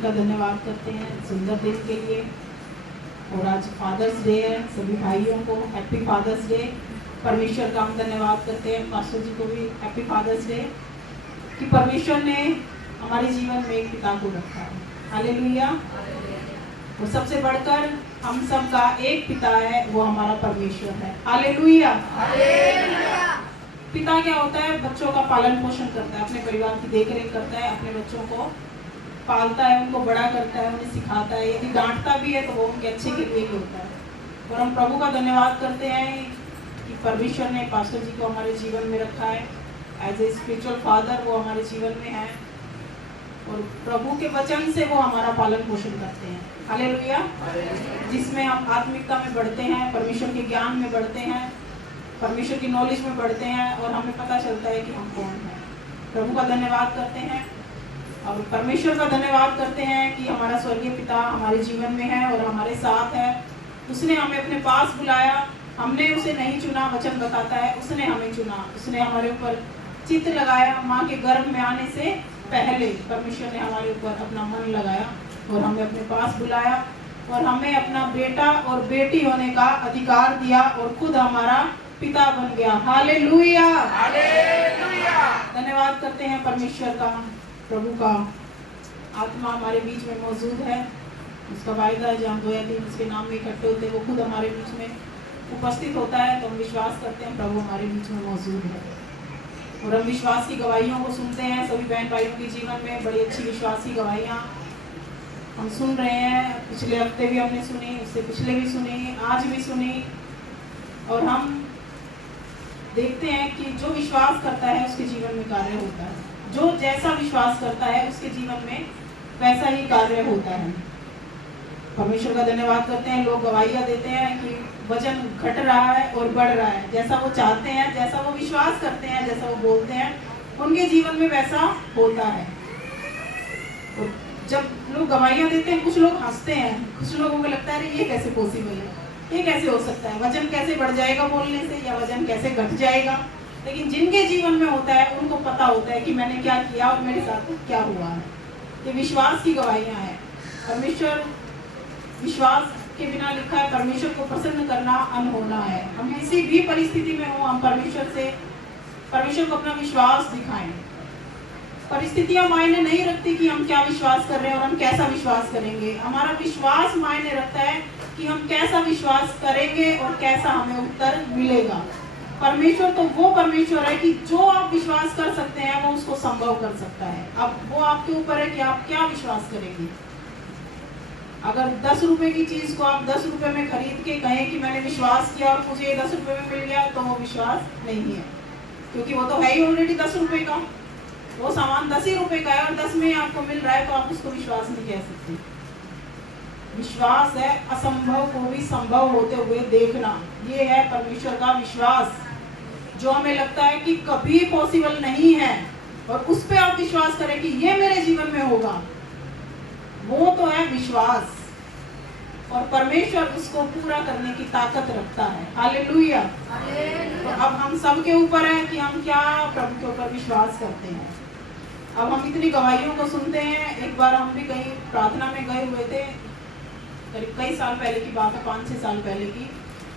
परमेश्वर का धन्यवाद करते हैं सुंदर दिन के लिए। और आज फादर्स डे है, सभी भाइयों को हैप्पी फादर्स डे। परमेश्वर का हम धन्यवाद करते हैं, पास्टर जी को भी हैप्पी फादर्स डे कि परमेश्वर ने हमारे जीवन में एक पिता को रखा है। हालेलुया। और सबसे बढ़कर हम सब का एक पिता है, वो हमारा परमेश्वर है। हालेलुया। पिता क्या होता है? बच्चों का पालन पोषण करता है, अपने परिवार की देखरेख करता है, अपने बच्चों को पालता है, उनको बड़ा करता है, उन्हें सिखाता है। यदि डांटता भी है तो वो उनके अच्छे के लिए ही होता है। और हम प्रभु का धन्यवाद करते हैं कि परमेश्वर ने पास्टर जी को हमारे जीवन में रखा है एज ए स्पिरिचुअल फादर, वो हमारे जीवन में है और प्रभु के वचन से वो हमारा पालन पोषण करते हैं। हालेलुया। जिसमें हम आत्मिकता में बढ़ते हैं, परमेश्वर के ज्ञान में बढ़ते हैं, परमेश्वर की नॉलेज में बढ़ते हैं और हमें पता चलता है कि हम कौन हैं। प्रभु का धन्यवाद करते हैं और परमेश्वर का धन्यवाद करते हैं कि हमारा स्वर्गीय पिता हमारे जीवन में है और हमारे साथ है। उसने हमें अपने पास बुलाया, हमने उसे नहीं चुना, वचन बताता है उसने हमें चुना, उसने हमारे ऊपर चित्त लगाया। माँ के गर्भ में आने से पहले परमेश्वर ने हमारे ऊपर अपना मन लगाया और हमें अपने पास बुलाया और हमें अपना बेटा और बेटी होने का अधिकार दिया और खुद हमारा पिता बन गया। हालेलुया। धन्यवाद करते हैं परमेश्वर का, प्रभु का आत्मा हमारे बीच में मौजूद है। उसका वायदा है जहाँ 2 या 3 उसके नाम में इकट्ठे होते हैं, वो खुद हमारे बीच में उपस्थित होता है। तो हम विश्वास करते हैं प्रभु हमारे बीच में मौजूद है और हम विश्वास की गवाहियों को सुनते हैं। सभी बहन भाइयों के जीवन में बड़ी अच्छी विश्वास की गवाहियाँ हम सुन रहे हैं। पिछले हफ्ते भी हमने सुनी, उससे पिछले भी सुनी, आज भी सुनी। और हम देखते हैं कि जो विश्वास करता है उसके जीवन में कार्य होता है, जो जैसा विश्वास करता है उसके जीवन में वैसा ही कार्य होता है। परमेश्वर का धन्यवाद करते हैं। लोग गवाहियाँ देते हैं कि वजन घट रहा है और बढ़ रहा है, जैसा वो चाहते हैं, जैसा वो विश्वास करते हैं, जैसा वो बोलते हैं, उनके जीवन में वैसा होता है। और जब लोग गवाहियाँ देते हैं, कुछ लोग हंसते हैं, कुछ लोगों को लगता है ये कैसे पॉसिबल है, ये कैसे हो सकता है, वजन कैसे बढ़ जाएगा बोलने से, या वजन कैसे घट जाएगा। लेकिन जिनके जीवन में होता है उनको पता होता है कि मैंने क्या किया और मेरे साथ क्या हुआ है। ये विश्वास की गवाहियाँ हैं। परमेश्वर विश्वास के बिना लिखा है, परमेश्वर को प्रसन्न करना अनहोना है। हम किसी भी परिस्थिति में हो, हम परमेश्वर को अपना विश्वास दिखाएं। परिस्थितियां मायने नहीं रखती कि हम क्या विश्वास कर रहे हैं और हम कैसा विश्वास करेंगे। हमारा विश्वास मायने रखता है कि हम कैसा विश्वास करेंगे और कैसा हमें उत्तर मिलेगा। परमेश्वर तो वो परमेश्वर है कि जो आप विश्वास कर सकते हैं वो उसको संभव कर सकता है। अब वो आपके ऊपर है कि आप क्या विश्वास करेंगे। अगर 10 रुपए की चीज को आप 10 रुपए में खरीद के कहें कि मैंने विश्वास किया और मुझे 10 रुपए में मिल गया, तो वो विश्वास नहीं है, क्योंकि वो तो है ही ऑलरेडी 10 रुपए का। वो सामान 10 ही रुपए का है और 10 में आपको मिल रहा है, तो आप उसको विश्वास नहीं कह सकते। विश्वास है असंभव को भी संभव होते हुए देखना। ये है परमेश्वर का विश्वास। जो हमें लगता है कि कभी पॉसिबल नहीं है और उस पे आप विश्वास करें कि ये मेरे जीवन में होगा, वो तो है विश्वास। और परमेश्वर उसको पूरा करने की ताकत रखता है। हालेलुया। तो अब हम सब के ऊपर है कि हम क्या प्रभु के ऊपर विश्वास करते हैं। अब हम इतनी गवाहियों को सुनते हैं। एक बार हम भी कहीं प्रार्थना में गए हुए थे, करीब कई साल पहले की बात है, 5-6 साल पहले की।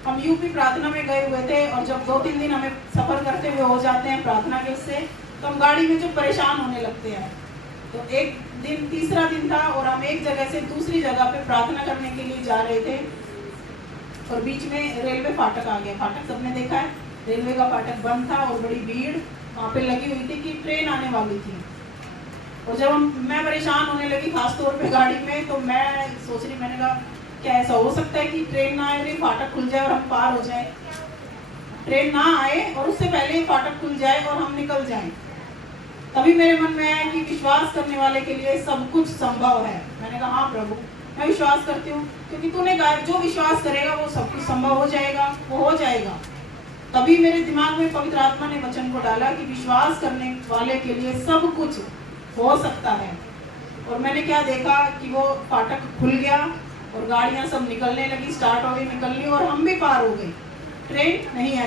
हम यूपी प्रार्थना में गए हुए थे और जब 2-3 दिन हमें सफर करते हुए हो जाते हैं प्रार्थना के उससे, तो हम गाड़ी में जो परेशान होने लगते हैं। तो एक दिन, तीसरा दिन था और हम एक जगह से दूसरी जगह पे प्रार्थना करने के लिए जा रहे थे और बीच में रेलवे फाटक आ गया। फाटक सबने देखा है, रेलवे का फाटक बंद था और बड़ी भीड़ वहाँ पे लगी हुई थी कि ट्रेन आने वाली थी। और जब मैं परेशान होने लगी खास तौर पे गाड़ी में, तो मैं सोच रही, मैंने कहा क्या ऐसा हो सकता है कि ट्रेन ना आए, फाटक खुल जाए और हम पार हो जाए, ट्रेन ना आए और उससे पहले ही फाटक खुल जाए और हम निकल जाएं। तभी मेरे मन में आया कि विश्वास करने वाले के लिए सब कुछ संभव है। मैंने कहा हाँ प्रभु, मैं विश्वास करती हूँ, क्योंकि तूने कहा जो विश्वास करेगा वो सब कुछ संभव हो जाएगा, वो हो जाएगा। तभी मेरे दिमाग में पवित्र आत्मा ने वचन को डाला कि विश्वास करने वाले के लिए सब कुछ हो सकता है। और मैंने क्या देखा कि वो फाटक खुल गया और गाड़ियाँ सब निकलने लगी, स्टार्ट हो गई निकलनी, और हम भी पार हो गए। ट्रेन नहीं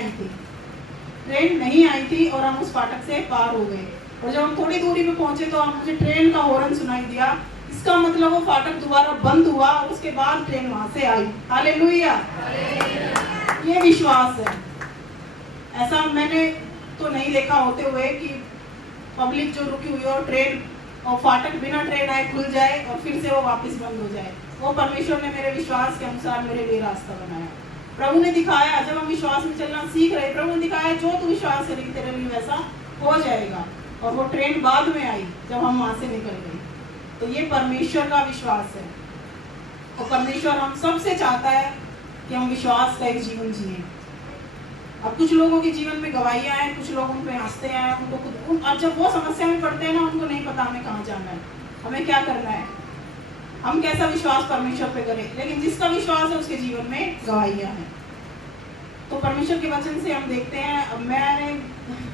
आई थी और हम उस फाटक से पार हो गए। और जब हम थोड़ी दूरी पे पहुंचे तो मुझे ट्रेन का हॉर्न सुनाई दिया इसका मतलब वो फाटक दोबारा बंद हुआ और उसके बाद ट्रेन वहां से आई। हालेलुया। ये विश्वास है। ऐसा मैंने तो नहीं देखा होते हुए कि पब्लिक जो रुकी हुई और ट्रेन और फाटक बिना ट्रेन आए खुल जाए और फिर से वो वापस बंद हो जाए। वो परमेश्वर ने मेरे विश्वास के अनुसार मेरे लिए रास्ता बनाया। प्रभु ने दिखाया, जब हम विश्वास में चलना सीख रहे, प्रभु ने दिखाया जो तू विश्वास करेगी तेरे लिए वैसा हो जाएगा। और वो ट्रेन बाद में आई जब हम वहां से निकल गए। तो ये परमेश्वर का विश्वास है। और परमेश्वर हम सबसे चाहता है कि हम विश्वास का एक जीवन जिए। अब कुछ लोगों के जीवन में गवाहियां हैं, कुछ लोग उन पे हंसते हैं, उनको खुद और जब वो समस्या में पड़ते हैं ना, उनको नहीं पता हमें कहाँ जाना है, हमें क्या करना है, हम कैसा विश्वास परमेश्वर पे करें। लेकिन जिसका विश्वास है उसके जीवन में गवाहियां हैं। तो परमेश्वर के वचन से हम देखते हैं। अब मैंने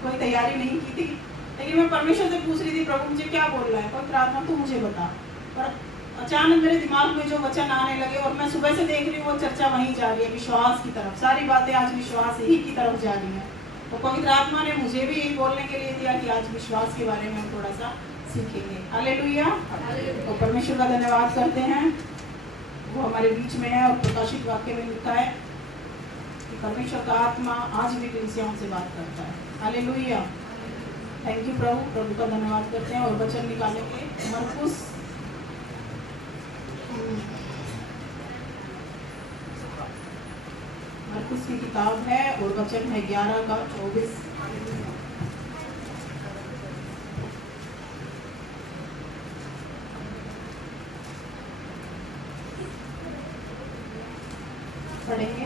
कोई तैयारी नहीं की थी, लेकिन मैं परमेश्वर से पूछ रही थी, प्रभु मुझे क्या बोल रहा है, पवित्र आत्मा तू मुझे बता। और अचानक मेरे दिमाग में जो वचन आने लगे और मैं सुबह से देख रही हूँ वो चर्चा वहीं जा रही है, विश्वास की तरफ। सारी बातें आज विश्वास ही की तरफ जा रही हैं। तो पवित्र आत्मा ने मुझे भी यही बोलने के लिए दिया कि आज विश्वास के बारे में हम थोड़ा सा सीखेंगे। हालेलुया। तो परमेश्वर का धन्यवाद करते हैं, वो हमारे बीच में है। और प्रकाशित वाक्य में लिखा है कि परमेश्वर का आत्मा आज भी कलीसियाओं से बात करता है। हालेलुया। थैंक यू प्रभु। प्रभु का धन्यवाद करते हैं और वचन निकालेंगे। मरकुस की किताब है और वचन है 11 का 24। पढ़ेंगे।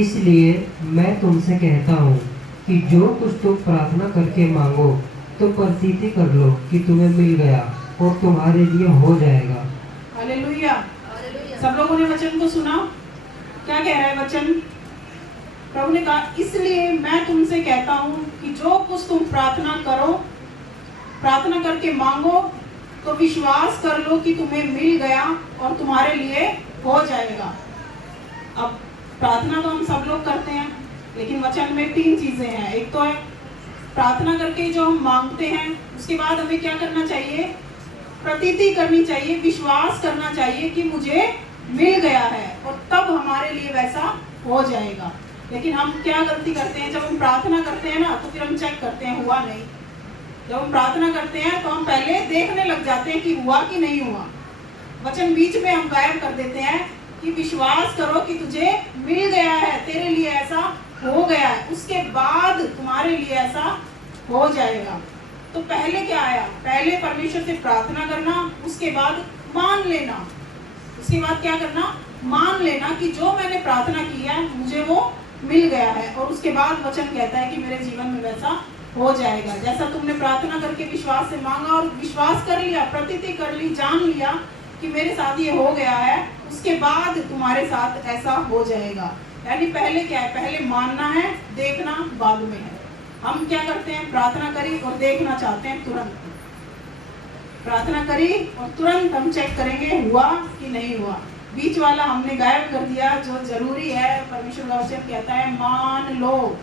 इसलिए मैं तुमसे कहता हूँ कि जो कुछ तुम प्रार्थना करके मांगो तो प्रतीति कर लो कि तुम्हें मिल गया और तुम्हारे लिए हो जाएगा। हालेलुया। सब लोगों ने वचन को सुना। क्या कह रहा है वचन? प्रभु ने कहा इसलिए मैं तुमसे कहता हूँ कि जो कुछ तुम प्रार्थना करो, प्रार्थना करके मांगो तो विश्वास कर लो कि तुम्हें मिल गया और तुम्हारे लिए हो जाएगा। अब प्रार्थना तो हम सब लोग करते हैं, लेकिन वचन में 3 चीजें हैं। एक तो है प्रार्थना करके जो हम मांगते हैं, उसके बाद हमें क्या करना चाहिए? प्रतीति करनी चाहिए, विश्वास करना चाहिए कि मुझे मिल गया है और तब हमारे लिए वैसा हो जाएगा। लेकिन हम क्या गलती करते हैं? जब हम प्रार्थना करते हैं ना, तो फिर हम चेक करते हैं हुआ नहीं। जब हम प्रार्थना करते हैं तो हम पहले देखने लग जाते हैं कि हुआ कि नहीं हुआ। वचन बीच में हम गायब कर देते हैं कि विश्वास करो कि तुझे मिल गया है, तेरे लिए ऐसा हो गया है, उसके बाद तुम्हारे लिए ऐसा हो जाएगा। तो पहले क्या आया? पहले परमेश्वर से प्रार्थना करना, उसके बाद मान लेना। उसके बाद क्या करना? मान लेना कि जो मैंने प्रार्थना की है मुझे वो मिल गया है। और उसके बाद वचन कहता है कि मेरे जीवन में वैसा हो जाएगा। जैसा तुमने प्रार्थना करके विश्वास से मांगा और विश्वास कर लिया, प्रतीति कर ली, जान लिया कि मेरे साथ ये हो गया है, उसके बाद तुम्हारे साथ ऐसा हो जाएगा। यानी पहले क्या है? पहले मानना है, देखना बाद में है। हम क्या करते हैं? प्रार्थना करी और देखना चाहते हैं तुरंत। प्रार्थना करी और तुरंत हम चेक करेंगे हुआ कि नहीं हुआ। बीच वाला हमने गायब कर दिया। जो जरूरी है, परमेश्वर का वचन कहता है मान लो,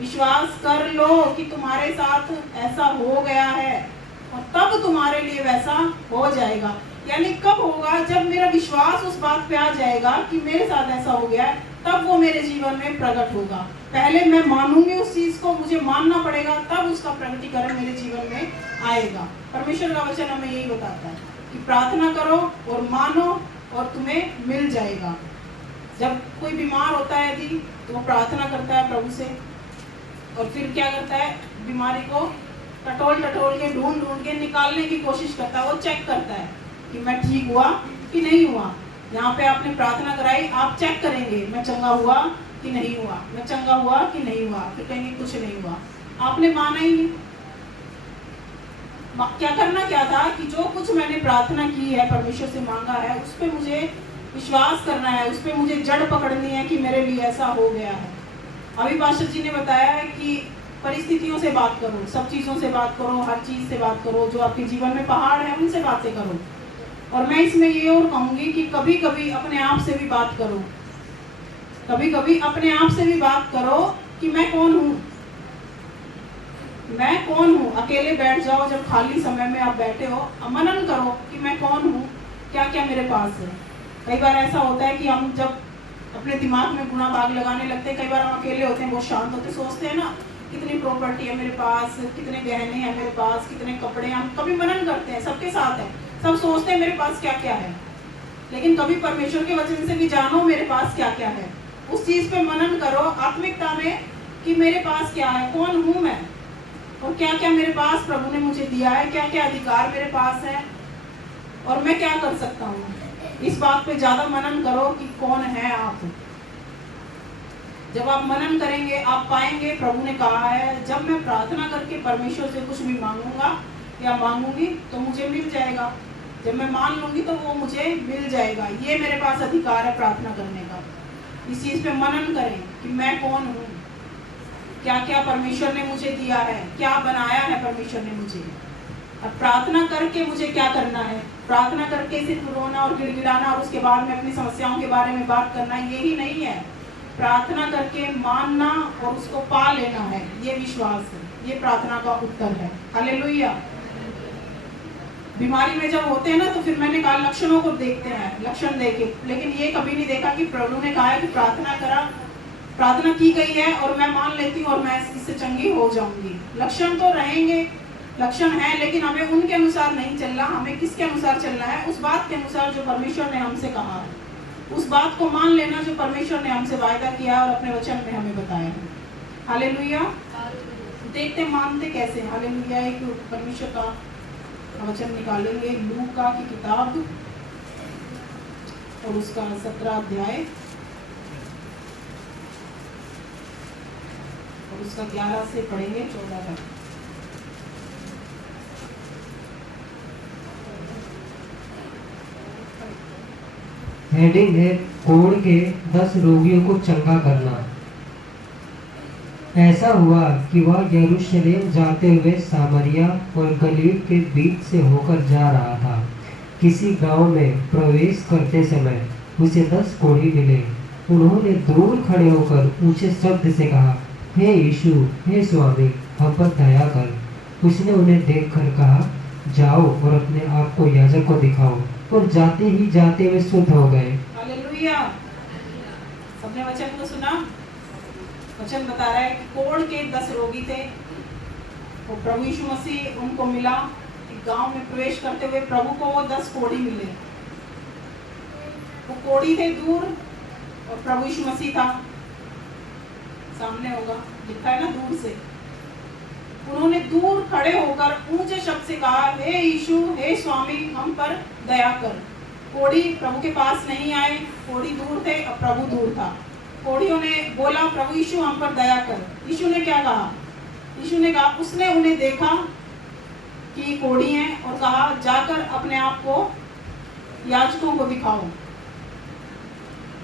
विश्वास कर लो कि तुम्हारे साथ ऐसा हो गया है और तब तुम्हारे लिए वैसा हो जाएगा। यानी कब होगा? जब मेरा विश्वास उस बात पे आ जाएगा कि मेरे साथ ऐसा हो गया है, तब वो मेरे जीवन में प्रकट होगा। पहले मैं मानूंगी उस चीज को, मुझे मानना पड़ेगा, तब उसका प्रकटीकरण मेरे जीवन में आएगा। परमेश्वर का वचन हमें यही बताता है कि प्रार्थना करो और मानो और तुम्हें मिल जाएगा। जब कोई बीमार होता है यदि, तो वो प्रार्थना करता है प्रभु से और फिर क्या करता है? बीमारी को टटोल टटोल के ढूंढ ढूंढ के निकालने की कोशिश करता है। वो चेक करता है कि मैं ठीक हुआ कि नहीं हुआ। यहाँ पे आपने प्रार्थना कराई, आप चेक करेंगे मैं चंगा हुआ कि नहीं हुआ, मैं चंगा हुआ कि नहीं हुआ। फिर कहेंगे कुछ नहीं हुआ, आपने माना ही नहीं। क्या करना क्या था कि जो कुछ मैंने प्रार्थना की है, परमेश्वर से मांगा है, उस पर मुझे विश्वास करना है, उस पर मुझे जड़ पकड़नी है कि मेरे लिए ऐसा हो गया है। अभी पास्टर जी ने बताया है कि परिस्थितियों से बात करो, सब चीज़ों से बात करो, हर चीज़ से बात करो, जो आपके जीवन में पहाड़ है उनसे बातें करो। और मैं इसमें ये और कहूँगी कि कभी कभी अपने आप से भी बात करो। कभी कभी अपने आप से भी बात करो कि मैं कौन हूँ, मैं कौन हूँ। अकेले बैठ जाओ, जब खाली समय में आप बैठे हो, मनन करो कि मैं कौन हूँ, क्या क्या मेरे पास है। कई बार ऐसा होता है कि हम जब अपने दिमाग में गुणा भाग लगाने लगते हैं, कई बार हम अकेले होते हैं, बहुत शांत होते, सोचते हैं ना कितनी प्रॉपर्टी है मेरे पास, कितने गहने हैं मेरे पास, कितने कपड़े हैं। हम कभी मनन करते हैं, सबके साथ है, सब सोचते हैं मेरे पास क्या क्या है, लेकिन कभी परमेश्वर के वचन से भी जानो मेरे पास क्या क्या है। उस चीज पे मनन करो आत्मिकता में कि मेरे पास क्या है, कौन हूँ मैं, और क्या क्या मेरे पास प्रभु ने मुझे दिया है, क्या क्या अधिकार मेरे पास है, और मैं क्या कर सकता हूँ। इस बात पे ज्यादा मनन करो कि कौन है आप। जब आप मनन करेंगे आप पाएंगे, प्रभु ने कहा है जब मैं प्रार्थना करके परमेश्वर से कुछ भी मांगूंगा या मांगूंगी तो मुझे मिल जाएगा। जब मैं मान लूंगी तो वो मुझे मिल जाएगा। ये मेरे पास अधिकार है प्रार्थना करने का। इस चीज पे मनन करें कि मैं कौन हूँ, क्या क्या परमेश्वर ने मुझे दिया है, क्या बनाया है परमेश्वर ने मुझे। अब प्रार्थना करके मुझे क्या करना है, प्रार्थना करके सिर्फ रोना और गिड़गिड़ाना और उसके बाद में अपनी समस्याओं के बारे में बात करना, यही नहीं है। प्रार्थना करके मानना और उसको पा लेना है, ये विश्वास है, ये प्रार्थना का उत्तर है। हालेलुया। बीमारी में जब होते हैं ना तो फिर मैंने कहा लक्षणों को देखते हैं, लक्षण देखे, लेकिन ये कभी नहीं देखा कि प्रभु ने कहा है कि प्रार्थना करा, प्रार्थना की गई है और मैं मान लेती हूँ और मैं इससे चंगी हो जाऊंगी। लक्षण तो रहेंगे, लक्षण है, लेकिन हमें उनके अनुसार नहीं चलना, हमें किसके अनुसार चलना है, उस बात के अनुसार जो परमेश्वर ने हमसे कहा है, उस बात को मान लेना जो परमेश्वर ने हमसे वायदा किया है और अपने वचन में हमें बताया है। हालेलुया। देखते मानते कैसे। हालेलुया। एक परमेश्वर का वचन निकालेंगे, लूका की किताब और उसका 17 अध्याय और उसका 11 से पढ़ेंगे 14 तक। हेडिंग है कोढ़ के 10 रोगियों को चंगा करना। ऐसा हुआ कि वह यरूशलेम जाते हुए सामरिया और गलील के बीच से होकर जा रहा था। किसी गांव में प्रवेश करते समय उसे 10 कोढ़ी मिले। उन्होंने दूर खड़े होकर ऊंचे शब्द से कहा, हे यीशु, हे स्वामी, हम पर दया कर। उसने उन्हें देखकर कहा, जाओ और अपने आप को याजक को दिखाओ। और जाते ही जाते वे शुद्ध हो गए। हालेलुया। सबने वचन को सुना। वचन बता रहा है कि कोढ़ के 10 रोगी थे और प्रभु यीशु मसीह उनको मिला। एक गांव में प्रवेश करते हुए प्रभु को वो 10 कोढ़ी मिले। वो कोढ़ी थे दूर और प्रभु यीशु मसीह था सामने, होगा लिखा है ना, दूर से। उन्होंने दूर खड़े होकर ऊंचे शब्द से कहा, हे यीशु, हे स्वामी, हम पर दया कर। कोढ़ी प्रभु के पास नहीं आए, कोढ़ी दूर थे और प्रभु दूर था। कोढ़ियों ने बोला, प्रभु यीशु, हम पर दया कर। यीशु ने क्या कहा? यीशु ने कहा, उसने उन्हें देखा कि कोढ़ी हैं और कहा, जाकर अपने आप को याजकों को दिखाओ।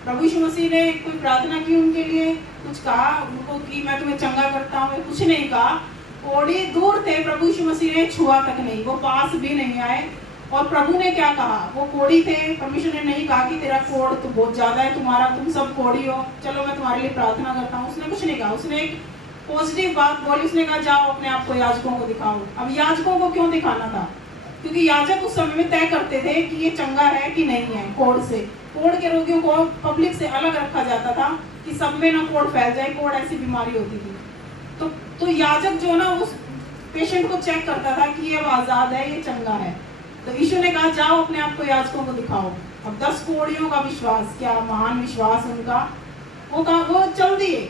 प्रभु यीशु मसीह ने कोई प्रार्थना की उनके लिए, कुछ कहा उनको कि मैं तुम्हें चंगा करता हूँ, कुछ नहीं कहा। कोढ़ी दूर थे, प्रभु यीशु मसीह ने छुआ तक नहीं, वो पास भी नहीं आए। और प्रभु ने क्या कहा? वो कोढ़ी थे, परमेश्वर ने नहीं कहा कि तेरा कोढ़ तो बहुत ज्यादा है, तुम्हारा, तुम सब कोढ़ी हो, चलो मैं तुम्हारे लिए प्रार्थना करता हूँ। उसने कुछ नहीं कहा, उसने एक पॉजिटिव बात बोली। उसने कहा, जाओ अपने आप को याजकों को दिखाओ। अब याजकों को क्यों दिखाना था? क्योंकि याजक उस समय में तय करते थे कि ये चंगा है कि नहीं है। कोढ़ से, कोढ़ के रोगियों को पब्लिक से अलग रखा जाता था कि सब में ना कोढ़ फैल जाए। कोढ़ ऐसी बीमारी होती थी। तो याजक जो ना उस पेशेंट को चेक करता था कि ये अब आजाद है, ये चंगा है। तो यीशु ने कहा, जाओ अपने आप को याजकों को दिखाओ। अब 10 कोढ़ियों का विश्वास, क्या महान विश्वास उनका। वो कहा, वो चल दिए।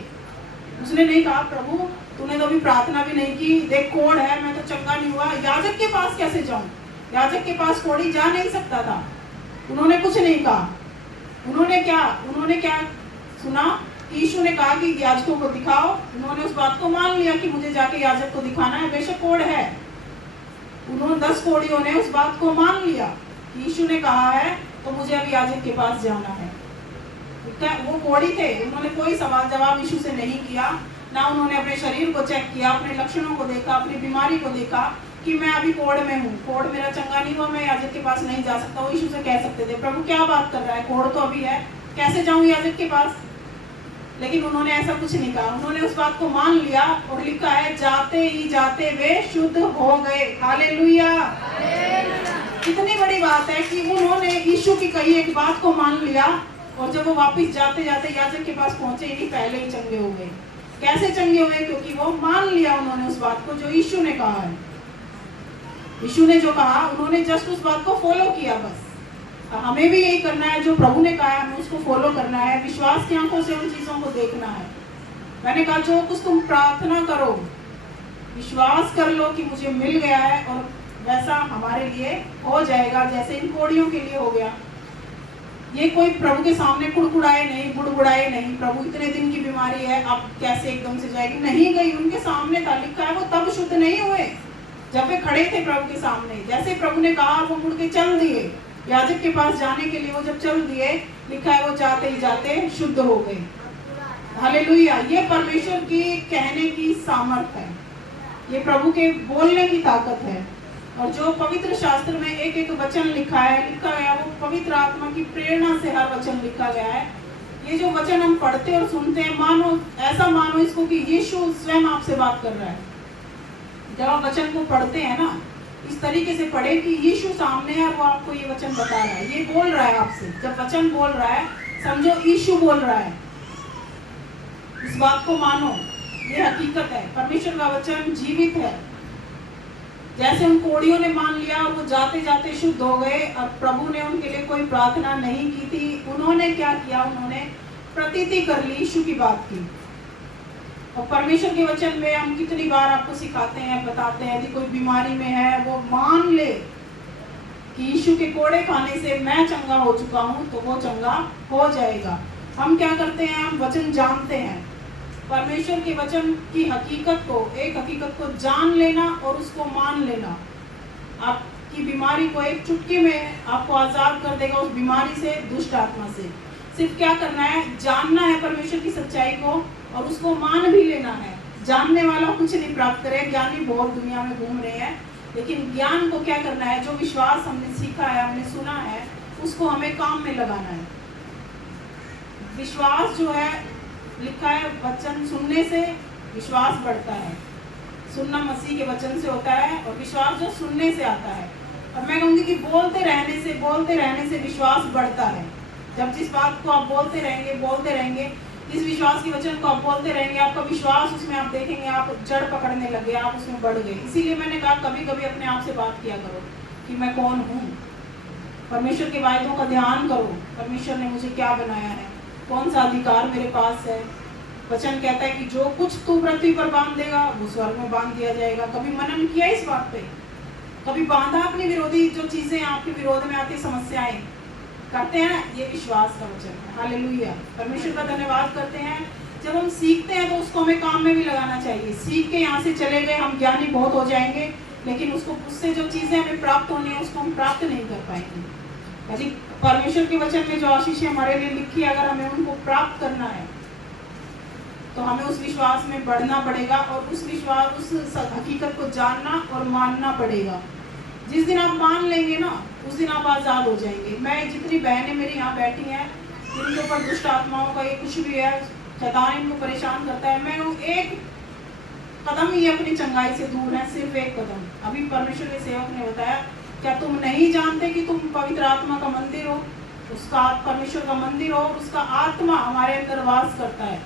उसने नहीं कहा, प्रभु तूने तो अभी प्रार्थना भी नहीं की, देख कोढ़ है, मैं तो चंगा नहीं हुआ, याजक के पास कैसे जाऊं? याजक के पास कोढ़ी जा नहीं सकता था। उन्होंने कुछ नहीं कहा। उन्होंने क्या सुना? यीशु ने कहा कि याजकों को दिखाओ। उन्होंने उस बात को मान लिया कि मुझे जाके याजक को दिखाना है, बेशक कोढ़ है। उन्होंने 10 कोढ़ियों ने उस बात को मान लिया कि यीशु ने कहा है तो मुझे अब याजक के पास जाना है। वो कोढ़ी थे, उन्होंने कोई सवाल जवाब यीशु से नहीं किया, ना उन्होंने अपने शरीर को चेक किया, अपने लक्षणों को देखा, अपनी बीमारी को देखा कि मैं अभी कोढ़ में हूँ, कोढ़ मेरा चंगा नहीं हुआ, मैं याजक के पास नहीं जा सकता। वो यीशु से कह सकते थे, प्रभु क्या बात कर रहा है, कोढ़ तो अभी है, कैसे जाऊँ याजक के पास? लेकिन उन्होंने ऐसा कुछ नहीं कहा, उन्होंने उस बात को मान लिया और लिखा है जाते ही जाते वे शुद्ध हो गए। हालेलुया। कितनी बड़ी बात है कि उन्होंने यीशु की कही एक बात को मान लिया और जब वो वापस जाते जाते याजक के पास पहुंचे ही पहले ही चंगे हो गए। कैसे चंगे हुए? क्योंकि वो मान लिया उन्होंने उस बात को जो यीशु ने कहा है। यीशु ने जो कहा उन्होंने जस्ट उस बात को फॉलो किया बस। हमें भी यही करना है, जो प्रभु ने कहा है हमें उसको फॉलो करना है, विश्वास की आंखों से उन चीजों को देखना है। मैंने कहा जो कुछ तुम प्रार्थना करो विश्वास कर लो कि मुझे मिल गया है और वैसा हमारे लिए हो जाएगा जैसे इन कोड़ियों के लिए हो गया। ये कोई प्रभु के सामने कुड़कुड़ाए नहीं, बुड़बुड़ाए नहीं, प्रभु इतने दिन की बीमारी है अब कैसे एकदम से जाएगी, नहीं गई, उनके सामने था, लिखा है वो तब शुद्ध नहीं हुए जब वे खड़े थे प्रभु के सामने। जैसे प्रभु ने कहा वो मुड़ के चल दिए याजक के पास जाने के लिए, वो जब चल दिए लिखा है वो जाते ही जाते शुद्ध हो गए। हालेलुया। ये परमेश्वर की कहने की सामर्थ है, ये प्रभु के बोलने की ताकत है। और जो पवित्र शास्त्र में एक एक वचन लिखा गया वो पवित्र आत्मा की प्रेरणा से हर वचन लिखा गया है। ये जो वचन हम पढ़ते और सुनते हैं मानो ऐसा मानो इसको कि यीशु स्वयं आपसे बात कर रहा है। जब आप वचन को पढ़ते हैं ना इस तरीके से पढ़े कि यीशु सामने है और वो आपको ये वचन बता रहा है, ये बोल रहा है आपसे। जब वचन बोल रहा है समझो यीशु बोल रहा है, इस बात को मानो, ये हकीकत है। परमेश्वर का वचन जीवित है। जैसे उन कोड़ियों ने मान लिया और वो जाते जाते शुद्ध हो गए और प्रभु ने उनके लिए कोई प्रार्थना नहीं की थी, उन्होंने क्या किया, उन्होंने प्रतीति कर ली, यीशु की बात की। और परमेश्वर के वचन में हम कितनी बार आपको सिखाते हैं, बताते हैं कि कोई बीमारी में है वो मान ले कि यीशु के कोड़े खाने से मैं चंगा हो चुका हूँ तो वो चंगा हो जाएगा। हम क्या करते हैं, हम वचन जानते हैं, परमेश्वर के वचन की हकीकत को, एक हकीकत को जान लेना और उसको मान लेना आपकी बीमारी को एक चुटकी में आपको आजाद कर देगा उस बीमारी से, दुष्ट आत्मा से। सिर्फ क्या करना है, जानना है परमेश्वर की सच्चाई को और उसको मान भी लेना है। जानने वाला कुछ नहीं प्राप्त करे, ज्ञानी बहुत दुनिया में घूम रहे हैं, लेकिन ज्ञान को क्या करना है, जो विश्वास हमने सीखा है, हमने सुना है, उसको हमें काम में लगाना है। विश्वास जो है लिखा है वचन सुनने से विश्वास बढ़ता है। सुनना मसीह के वचन से होता है और विश्वास जो सुनने से आता है। और मैं कहूँगी कि बोलते रहने से विश्वास बढ़ता है। जब जिस बात को आप बोलते रहेंगे, इस विश्वास के वचन को आप बोलते रहेंगे, आपका विश्वास उसमें आप देखेंगे आप जड़ पकड़ने लगे, आप उसमें बढ़ गए। इसीलिए मैंने कहा कभी कभी अपने आप से बात किया करो कि मैं कौन हूँ। परमेश्वर के वायदों का ध्यान करो, परमेश्वर ने मुझे क्या बनाया है, कौन सा अधिकार मेरे पास है। वचन कहता है कि जो कुछ तू पृथ्वी पर बांध देगा वो स्वर्ग में बांध दिया जाएगा। कभी मनन किया इस बात पे? कभी बांधा अपनी विरोधी जो चीजें आपके विरोध में आती, समस्याएं करते हैं, ये विश्वास का वचन है। हालेलुया। परमेश्वर का धन्यवाद करते हैं। जब हम सीखते हैं तो उसको हमें काम में भी लगाना चाहिए। सीख के यहाँ से चले गए हम ज्ञानी बहुत हो जाएंगे, लेकिन उससे जो चीजें हमें प्राप्त होनी है उसको हम प्राप्त नहीं कर पाएंगे। यदि परमेश्वर के वचन में जो आशीषें हमारे लिए लिखी है, अगर हमें उनको प्राप्त करना है तो हमें उस विश्वास में बढ़ना पड़ेगा और उस हकीकत को जानना और मानना पड़ेगा। जिस दिन आप मान लेंगे ना उस दिन आप आज़ाद हो जाएंगे। मैं जितनी बहनें मेरी यहाँ बैठी हैं जिनके ऊपर दुष्ट आत्माओं का ये कुछ भी है, शैतान इनको परेशान करता है, मैं एक कदम ही अपनी चंगाई से दूर है, सिर्फ एक कदम। अभी परमेश्वर के सेवक ने बताया, क्या तुम नहीं जानते कि तुम पवित्र आत्मा का मंदिर हो, उसका परमेश्वर का मंदिर हो, उसका आत्मा हमारे अंदर वास करता है।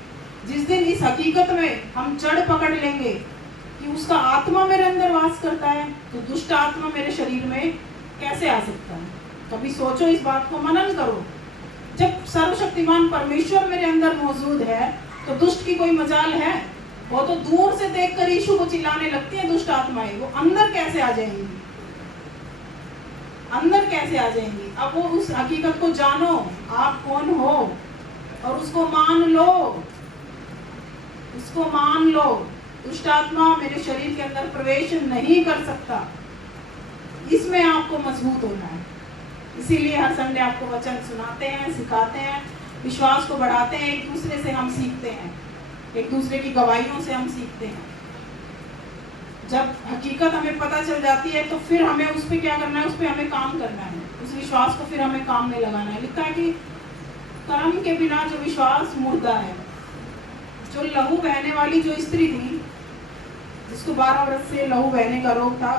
जिस दिन इस हकीकत में हम जड़ पकड़ लेंगे कि उसका आत्मा मेरे अंदर वास करता है, तो दुष्ट आत्मा मेरे शरीर में कैसे आ सकता है? कभी सोचो, इस बात को मनन करो। जब सर्वशक्तिमान परमेश्वर मेरे अंदर मौजूद है तो दुष्ट की कोई मजाल है? वो तो दूर से देखकर यीशु को चिल्लाने लगती है दुष्ट आत्माएं, वो अंदर कैसे आ जाएंगी? अंदर कैसे आ जाएंगी? अब वो उस हकीकत को जानो आप कौन हो और उसको मान लो, उसको मान लो। दुष्ट आत्मा मेरे शरीर के अंदर प्रवेश नहीं कर सकता। इसमें आपको मजबूत होना है। इसीलिए हर संडे आपको वचन सुनाते हैं, सिखाते हैं, विश्वास को बढ़ाते हैं, एक दूसरे से हम सीखते हैं, एक दूसरे की गवाहियों से हम सीखते हैं। जब हकीकत हमें पता चल जाती है तो फिर हमें उस पर क्या करना है, उस पर हमें काम करना है, उस विश्वास को फिर हमें काम में लगाना है। लिखा है कि कर्म के बिना जो विश्वास मुर्दा है, जो लहू बहने वाली जो स्त्री थी, जिसको 12 वर्ष से लहू बहने का रोग था,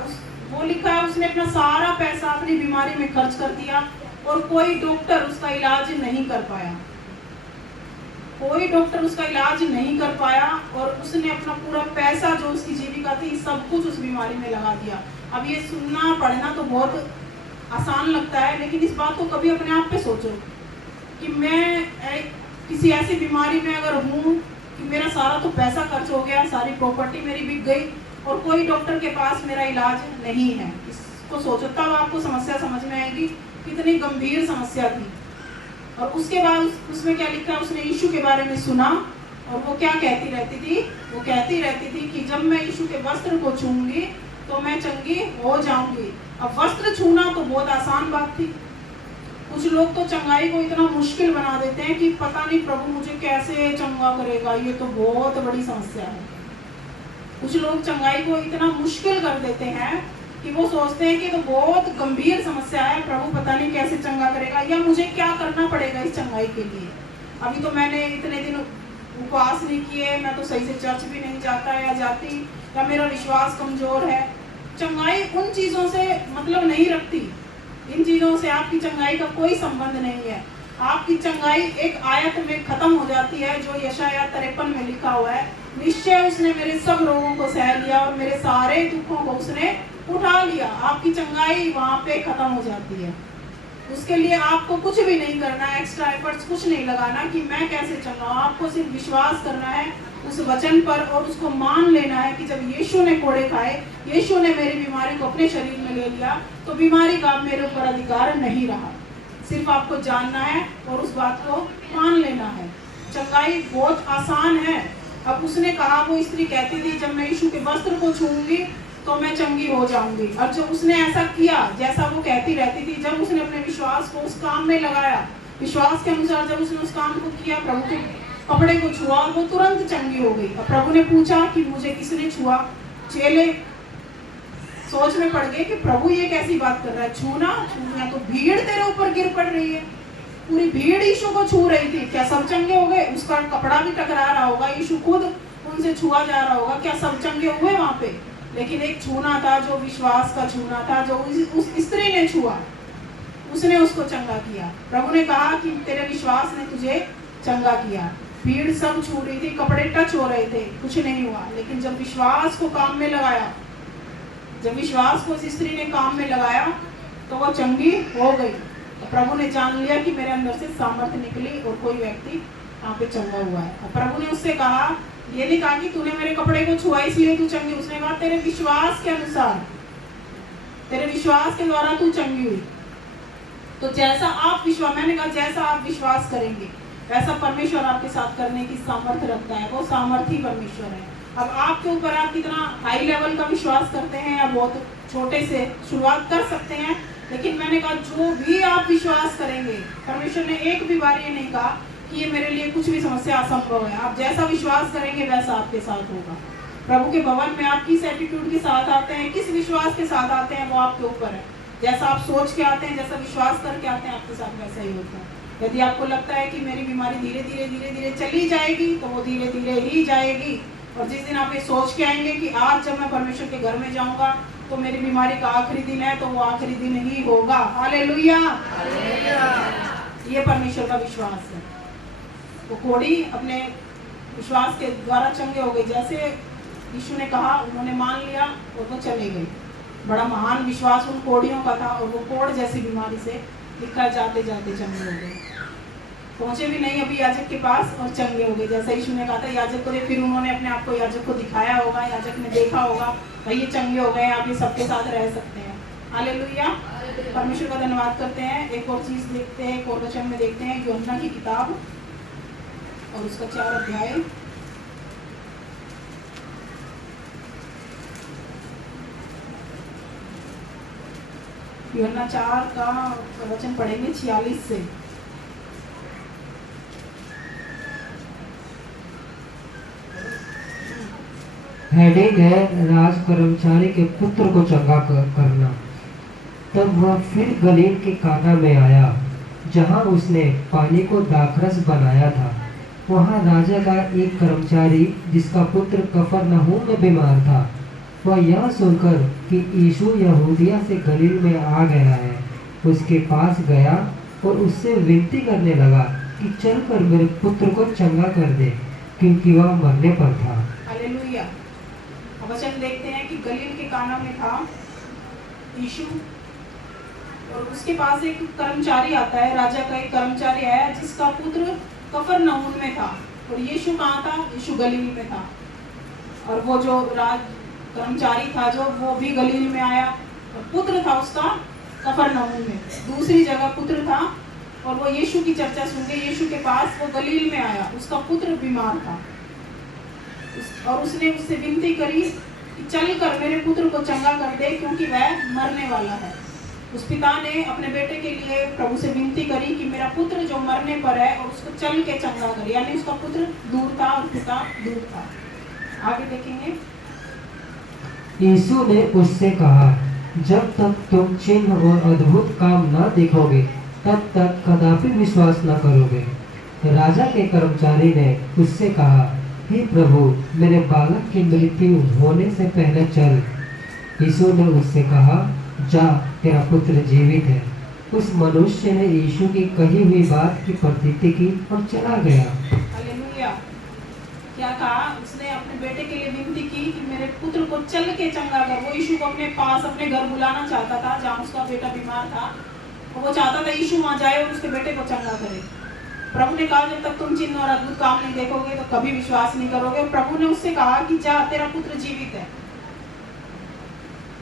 वो लिखा है उसने अपना सारा पैसा अपनी बीमारी में खर्च कर दिया और कोई डॉक्टर उसका इलाज नहीं कर पाया। कोई डॉक्टर उसका इलाज नहीं कर पाया और उसने अपना पूरा पैसा जो उसकी जीविका थी सब कुछ उस बीमारी में लगा दिया। अब ये सुनना पढ़ना तो बहुत आसान लगता है, लेकिन इस बात को कभी अपने आप पे सोचो कि मैं किसी ऐसी बीमारी में अगर हूँ कि मेरा सारा तो पैसा खर्च हो गया, सारी प्रॉपर्टी मेरी बिक गई और कोई डॉक्टर के पास मेरा इलाज नहीं है। इसको सोचो, तब आपको समस्या समझ में आएगी कितनी गंभीर समस्या थी। और उसके बाद उसमें क्या लिखा है, उसने यीशु के बारे में सुना और वो क्या कहती रहती थी, वो कहती रहती थी कि जब मैं यीशु के वस्त्र को छूंगी तो मैं चंगी हो जाऊंगी। अब वस्त्र छूना तो बहुत आसान बात थी। कुछ लोग तो चंगाई को इतना मुश्किल बना देते हैं कि पता नहीं प्रभु मुझे कैसे चंगा करेगा, ये तो बहुत बड़ी समस्या है। कुछ लोग चंगाई को इतना मुश्किल कर देते हैं कि वो सोचते हैं कि तो बहुत गंभीर समस्या है, प्रभु पता नहीं कैसे चंगा करेगा या मुझे क्या करना पड़ेगा इस चंगाई के लिए। अभी तो मैंने इतने दिन उपवास नहीं किए, मैं तो सही से चर्च भी नहीं जाता या जाती, या मेरा विश्वास कमजोर है। चंगाई उन चीज़ों से मतलब नहीं रखती, इन चीज़ों से आपकी चंगाई का कोई संबंध नहीं है। आपकी चंगाई एक आयत में खत्म हो जाती है जो यशायाह 53 में लिखा हुआ है, निश्चय उसने मेरे सब रोगों को सह लिया और मेरे सारे दुखों को उसने उठा लिया। आपकी चंगाई वहाँ पे खत्म हो जाती है। उसके लिए आपको कुछ भी नहीं करना है, एक्स्ट्रा एफर्ट्स कुछ नहीं लगाना कि मैं कैसे चंगा हूँ। आपको सिर्फ विश्वास करना है उस वचन पर और उसको मान लेना है कि जब यीशु ने कोड़े खाए, यीशु ने मेरी बीमारी को अपने शरीर में ले लिया, तो बीमारी का मेरे ऊपर अधिकार नहीं रहा। सिर्फ आपको जानना है और उस बात को मान लेना है। चंगाई बहुत आसान है। अब उसने कहा, वो स्त्री कहती थी जब मैं यीशु के वस्त्र को छूऊंगी तो मैं चंगी हो जाऊंगी, और जब उसने ऐसा किया जैसा वो कहती रहती थी, जब उसने अपने विश्वास को उस काम में लगाया, विश्वास के अनुसार जब उसने उस काम को किया, प्रभु के कपड़े को छुआ और वो तुरंत चंगी हो गई। अब प्रभु ने पूछा कि मुझे किसने छुआ? चेले सोच में पड़ गए कि प्रभु ये कैसी बात कर रहा है, छूना तो भीड़ तेरे ऊपर गिर पड़ रही है। पूरी भीड़ यीशु को छू रही थी, क्या सब चंगे हो गए? उसका कपड़ा भी टकरा रहा होगा, यीशु खुद उनसे छुआ जा रहा होगा, क्या सब चंगे हुए वहां पे? लेकिन एक छूना था जो विश्वास का छूना था, जो उस स्त्री ने छुआ, उसने उसको चंगा किया। प्रभु ने कहा कि तेरे विश्वास ने तुझे चंगा किया। भीड़ सब छू रही थी, कपड़े टच हो रहे थे, कुछ नहीं हुआ। लेकिन जब विश्वास को काम में लगाया, जब विश्वास को उस स्त्री ने काम में लगाया तो वो चंगी हो गई। तो प्रभु ने जान लिया कि मेरे अंदर से सामर्थ्य निकली और कोई व्यक्ति यहाँ पे चंगा हुआ है। और प्रभु ने उससे कहा, ये नहीं कहा कि तूने मेरे कपड़े को छुआ इसलिए तू चंगी, उसने कहा तेरे विश्वास के अनुसार, तेरे विश्वास के द्वारा तू चंगी हुई। तो जैसा आप विश्वास, मैंने कहा जैसा आप विश्वास करेंगे वैसा परमेश्वर आपके साथ करने की सामर्थ्य रखता है। वो सामर्थ्य परमेश्वर है। अब आपके ऊपर आप कितना हाई लेवल का विश्वास करते हैं या बहुत छोटे से शुरुआत कर सकते हैं, लेकिन मैंने कहा जो भी आप विश्वास करेंगे, परमेश्वर ने एक भी बार ये नहीं कहा कि ये मेरे लिए कुछ भी समस्या असंभव है। आप जैसा विश्वास करेंगे वैसा आपके साथ होगा। प्रभु के भवन में आप किस एटीट्यूड के साथ आते हैं, किस विश्वास के साथ आते हैं, वो आपके ऊपर है। जैसा आप सोच के आते हैं, जैसा विश्वास करके आते हैं, आपके साथ वैसा ही होता है। यदि आपको लगता है कि मेरी बीमारी धीरे धीरे चली जाएगी, तो वो धीरे धीरे ही जाएगी। और जिस दिन आप ये सोच के आएंगे कि आज जब मैं परमेश्वर के घर में जाऊंगा तो मेरी बीमारी का आखिरी दिन है, तो वो आखिरी दिन ही होगा। हालेलुया। ये परमेश्वर का विश्वास है। वो कोढ़ी अपने विश्वास के द्वारा चंगे हो गई। जैसे यीशु ने कहा, उन्होंने मान लिया और वो चले गई। बड़ा महान विश्वास उन कोढ़ियों का था और वो कोढ़ जैसी बीमारी से लिखा जाते जाते चंगे हो गए। पहुंचे भी नहीं अभी याजक के पास और चंगे हो गए। जैसा यीशु ने कहा था याजक को, फिर उन्होंने अपने आप को याजक को दिखाया होगा, याजक ने देखा होगा, भाई ये चंगे हो गए, आप ये सबके साथ रह सकते हैं। हालेलुया। परमेश्वर का धन्यवाद करते हैं। एक और चीज देखते हैं, एक और वचन में देखते हैं, यूहन्ना की किताब और उसका 4 अध्याय। यूहन्ना 4 का वचन पढ़ेंगे 46 से। हेडिंग है राज कर्मचारी के पुत्र को चंगा करना। तब वह फिर गलील के काना में आया, जहां उसने पानी को दाखरस बनाया था। वहाँ राजा का एक कर्मचारी जिसका पुत्र कफरनहूम में बीमार था, वह यह सुनकर कि यीशु यहूदिया से गलील में आ गया है, उसके पास गया और उससे विनती करने लगा कि चलकर मेरे पुत्र को चंगा कर दे, क्योंकि वह मरने पर था। हालेलुया। वचन देखते हैं कि गलील के काना में था यीशु, और उसके पास एक कर्मचारी आता है, राजा का एक कर्मचारी आया जिसका पुत्र कफरनहूम में था। और यीशु कहाँ था? यीशु गलील में था। और वो जो कर्मचारी था जो वो भी गलील में आया, और पुत्र था उसका कफरनहूम में, दूसरी जगह पुत्र था। और वो यीशु की चर्चा सुन के यीशु के पास वो गलील में आया, उसका पुत्र बीमार था। और उसने उससे विनती करी कि चल कर मेरे पुत्र को चंगा कर दे, क्योंकि वह मरने वाला है। उस पिता ने अपने बेटे के लिए प्रभु से विनती करी कि मेरा पुत्र जो मरने पर है और उसको चल के चंगा कर। यानी उसका पुत्र दूर था और पिता दूर था। आगे देखेंगे। यीशु ने उससे कहा, जब तक तुम चिन्ह और अद्भुत काम न देखोगे तब तक कदापि विश्वास न करोगे। राजा के कर्मचारी ने उससे कहा, हे प्रभु, मेरे बालक की मृत्यु होने से पहले चल। यीशु ने उससे कहा, जा, तेरा पुत्र जीवित है। उस मनुष्य ने यीशु की कही हुई बात की प्रतीति की और चला गया। हालेलुया। क्या कहा? उसने अपने बेटे के लिए विनती की कि मेरे पुत्र को चल के चंगा कर। वो यीशु को अपने पास अपने घर बुलाना चाहता था, जहाँ उसका बेटा बीमार था। और वो चाहता था यीशु वहाँ जाए और उसके बेटे को चंगा करे। प्रभु ने कहा, जब तक तुम चिन्ह और अद्भुत काम नहीं देखोगे तो कभी विश्वास नहीं करोगे। प्रभु ने उससे कहा कि जा, तेरा पुत्र जीवित है।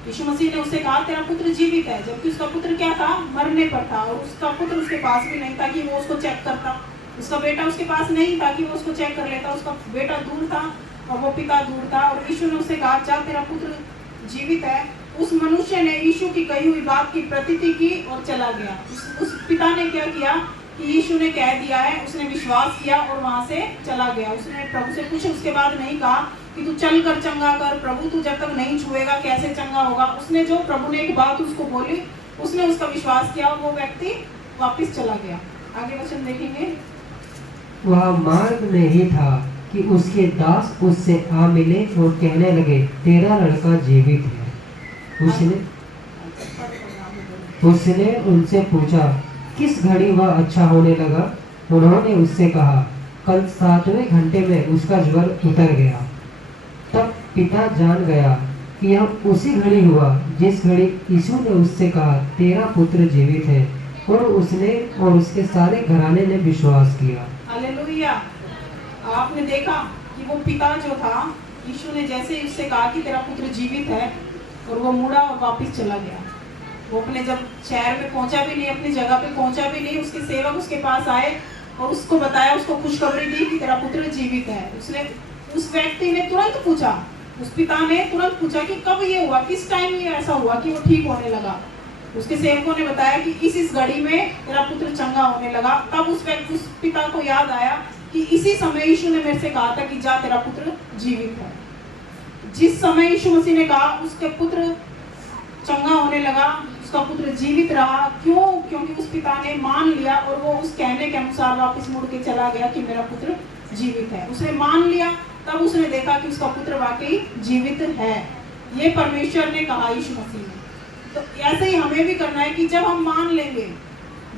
यीशु मसीह ने उससे कहा, तेरा पुत्र जीवित है, जबकि उसका पुत्र क्या था? मरने पर था। और उसका पुत्र उसके पास भी नहीं था कि वो उसको चेक करता। उसका बेटा उसके पास नहीं था कि वो उसको चेक कर लेता। उसका बेटा दूर था और वो पिता दूर था। और यीशु ने उससे कहा, चल, तेरा पुत्र जीवित है। उस मनुष्य ने यीशु की कही हुई बात की प्रतीति की और चला गया। उस पिता ने क्या किया कि यीशु ने कह दिया है, उसने विश्वास किया और वहां से चला गया। उसने प्रभु से कुछ उसके बाद नहीं कहा कि तू चल कर चंगा कर। प्रभु, तू जब तक नहीं छुएगा कैसे चंगा होगा? उसने जो प्रभु ने एक बात उसको बोली, उसने उसका विश्वास किया और वो व्यक्ति वापस चला गया। आगे वचन देखेंगे। वह मार्ग में ही था कि उसके दास उससे आ मिले और कहने लगे, तेरा लड़का जीवित है। उसने उनसे पूछा, किस घड़ी वह अच्छा होने लगा? उन्होंने उससे कहा, कल 7वें घंटे में उसका ज्वर उतर गया। तब पिता जान गया कि यह उसी घड़ी हुआ जिस घड़ी यीशु ने उससे कहा, तेरा पुत्र जीवित है। और उसने और उसके सारे घराने ने विश्वास किया। हालेलुया। आपने देखा कि वो पिता जो था, यीशु ने जैसे ही उससे कहा कि तेरा पुत्र जीवित है, और वो मुड़ा और वापस चला गया। वो अपने जब शहर में पहुंचा भी नहीं, अपनी जगह पे पहुंचा भी नहीं, उसके सेवक उसके पास आए और उसको बताया, उसको खुशखबरी दी कि तेरा पुत्र जीवित है। उसने उस व्यक्ति ने तुरंत पूछा, उस पिता ने तुरंत पूछा कि कब ये हुआ, किस टाइम ये ऐसा हुआ कि वो ठीक होने लगा। उसके सेवकों ने बताया कि इस घड़ी में तेरा पुत्र चंगा होने लगा। तब उस पिता को याद आया कि इसी समय यीशु ने मेरे से कहा था कि जा, तेरा पुत्र जीवित है। जिस समय यीशु मसीह ने कहा, उसके पुत्र चंगा होने लगा, उसका पुत्र जीवित रहा। क्यों? क्योंकि उस पिता ने मान लिया और वो उस कहने के अनुसार वापस मुड़ के चला गया कि मेरा पुत्र जीवित है। उसने मान लिया, तब उसने देखा कि उसका पुत्र वाकई जीवित है। ये परमेश्वर ने कहा यीशु मसीह ने। तो ऐसे ही हमें भी करना है कि जब हम मान लेंगे,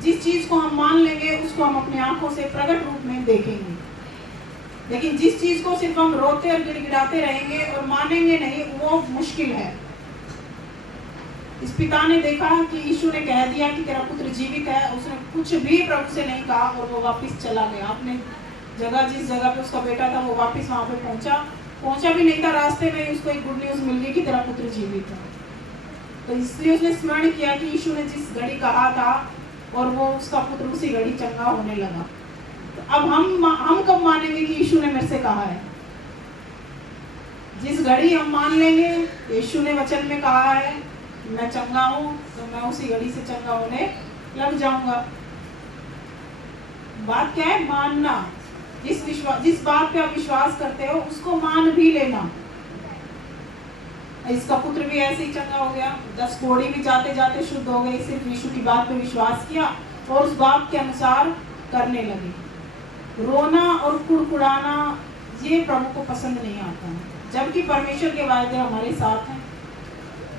जिस चीज को हम मान लेंगे उसको हम अपनी आंखों से प्रकट रूप में देखेंगे। लेकिन जिस चीज को सिर्फ हम रोते और गिड़गिड़ाते रहेंगे और मानेंगे नहीं, वो मुश्किल है। इस पिता ने देखा कि यीशु ने कह दिया कि तेरा पुत्र जीवित है, उसने कुछ भी प्रभु से नहीं कहा और वो वापस चला गया अपने जगह, जिस जगह पे उसका बेटा था वो वापस वहां पे पहुंचा भी नहीं था। रास्ते में उसको एक गुड न्यूज मिल गई कि तेरा पुत्र जीवित है। तो इसलिए उसने स्मरण किया कि यीशु ने जिस घड़ी कहा था और वो उसका पुत्र उसी घड़ी चंगा होने लगा। तो अब हम कब मानेंगे कि यीशु ने मेरे से कहा है? जिस घड़ी हम मान लेंगे यीशु ने वचन में कहा है मैं चंगा हूं, तो मैं उसी घड़ी से चंगा होने लग जाऊंगा। बात क्या है? मानना। जिस बात पे आप विश्वास करते हो उसको मान भी लेना। इसका पुत्र भी ऐसे ही चंगा हो गया, 10 कोढ़ी भी जाते जाते शुद्ध हो गए, सिर्फ यीशु की बात पे विश्वास किया और उस बात के अनुसार करने लगे। रोना और कुड़कुड़ाना ये प्रभु को पसंद नहीं आता है, जबकि परमेश्वर के वायदे हमारे साथ हैं।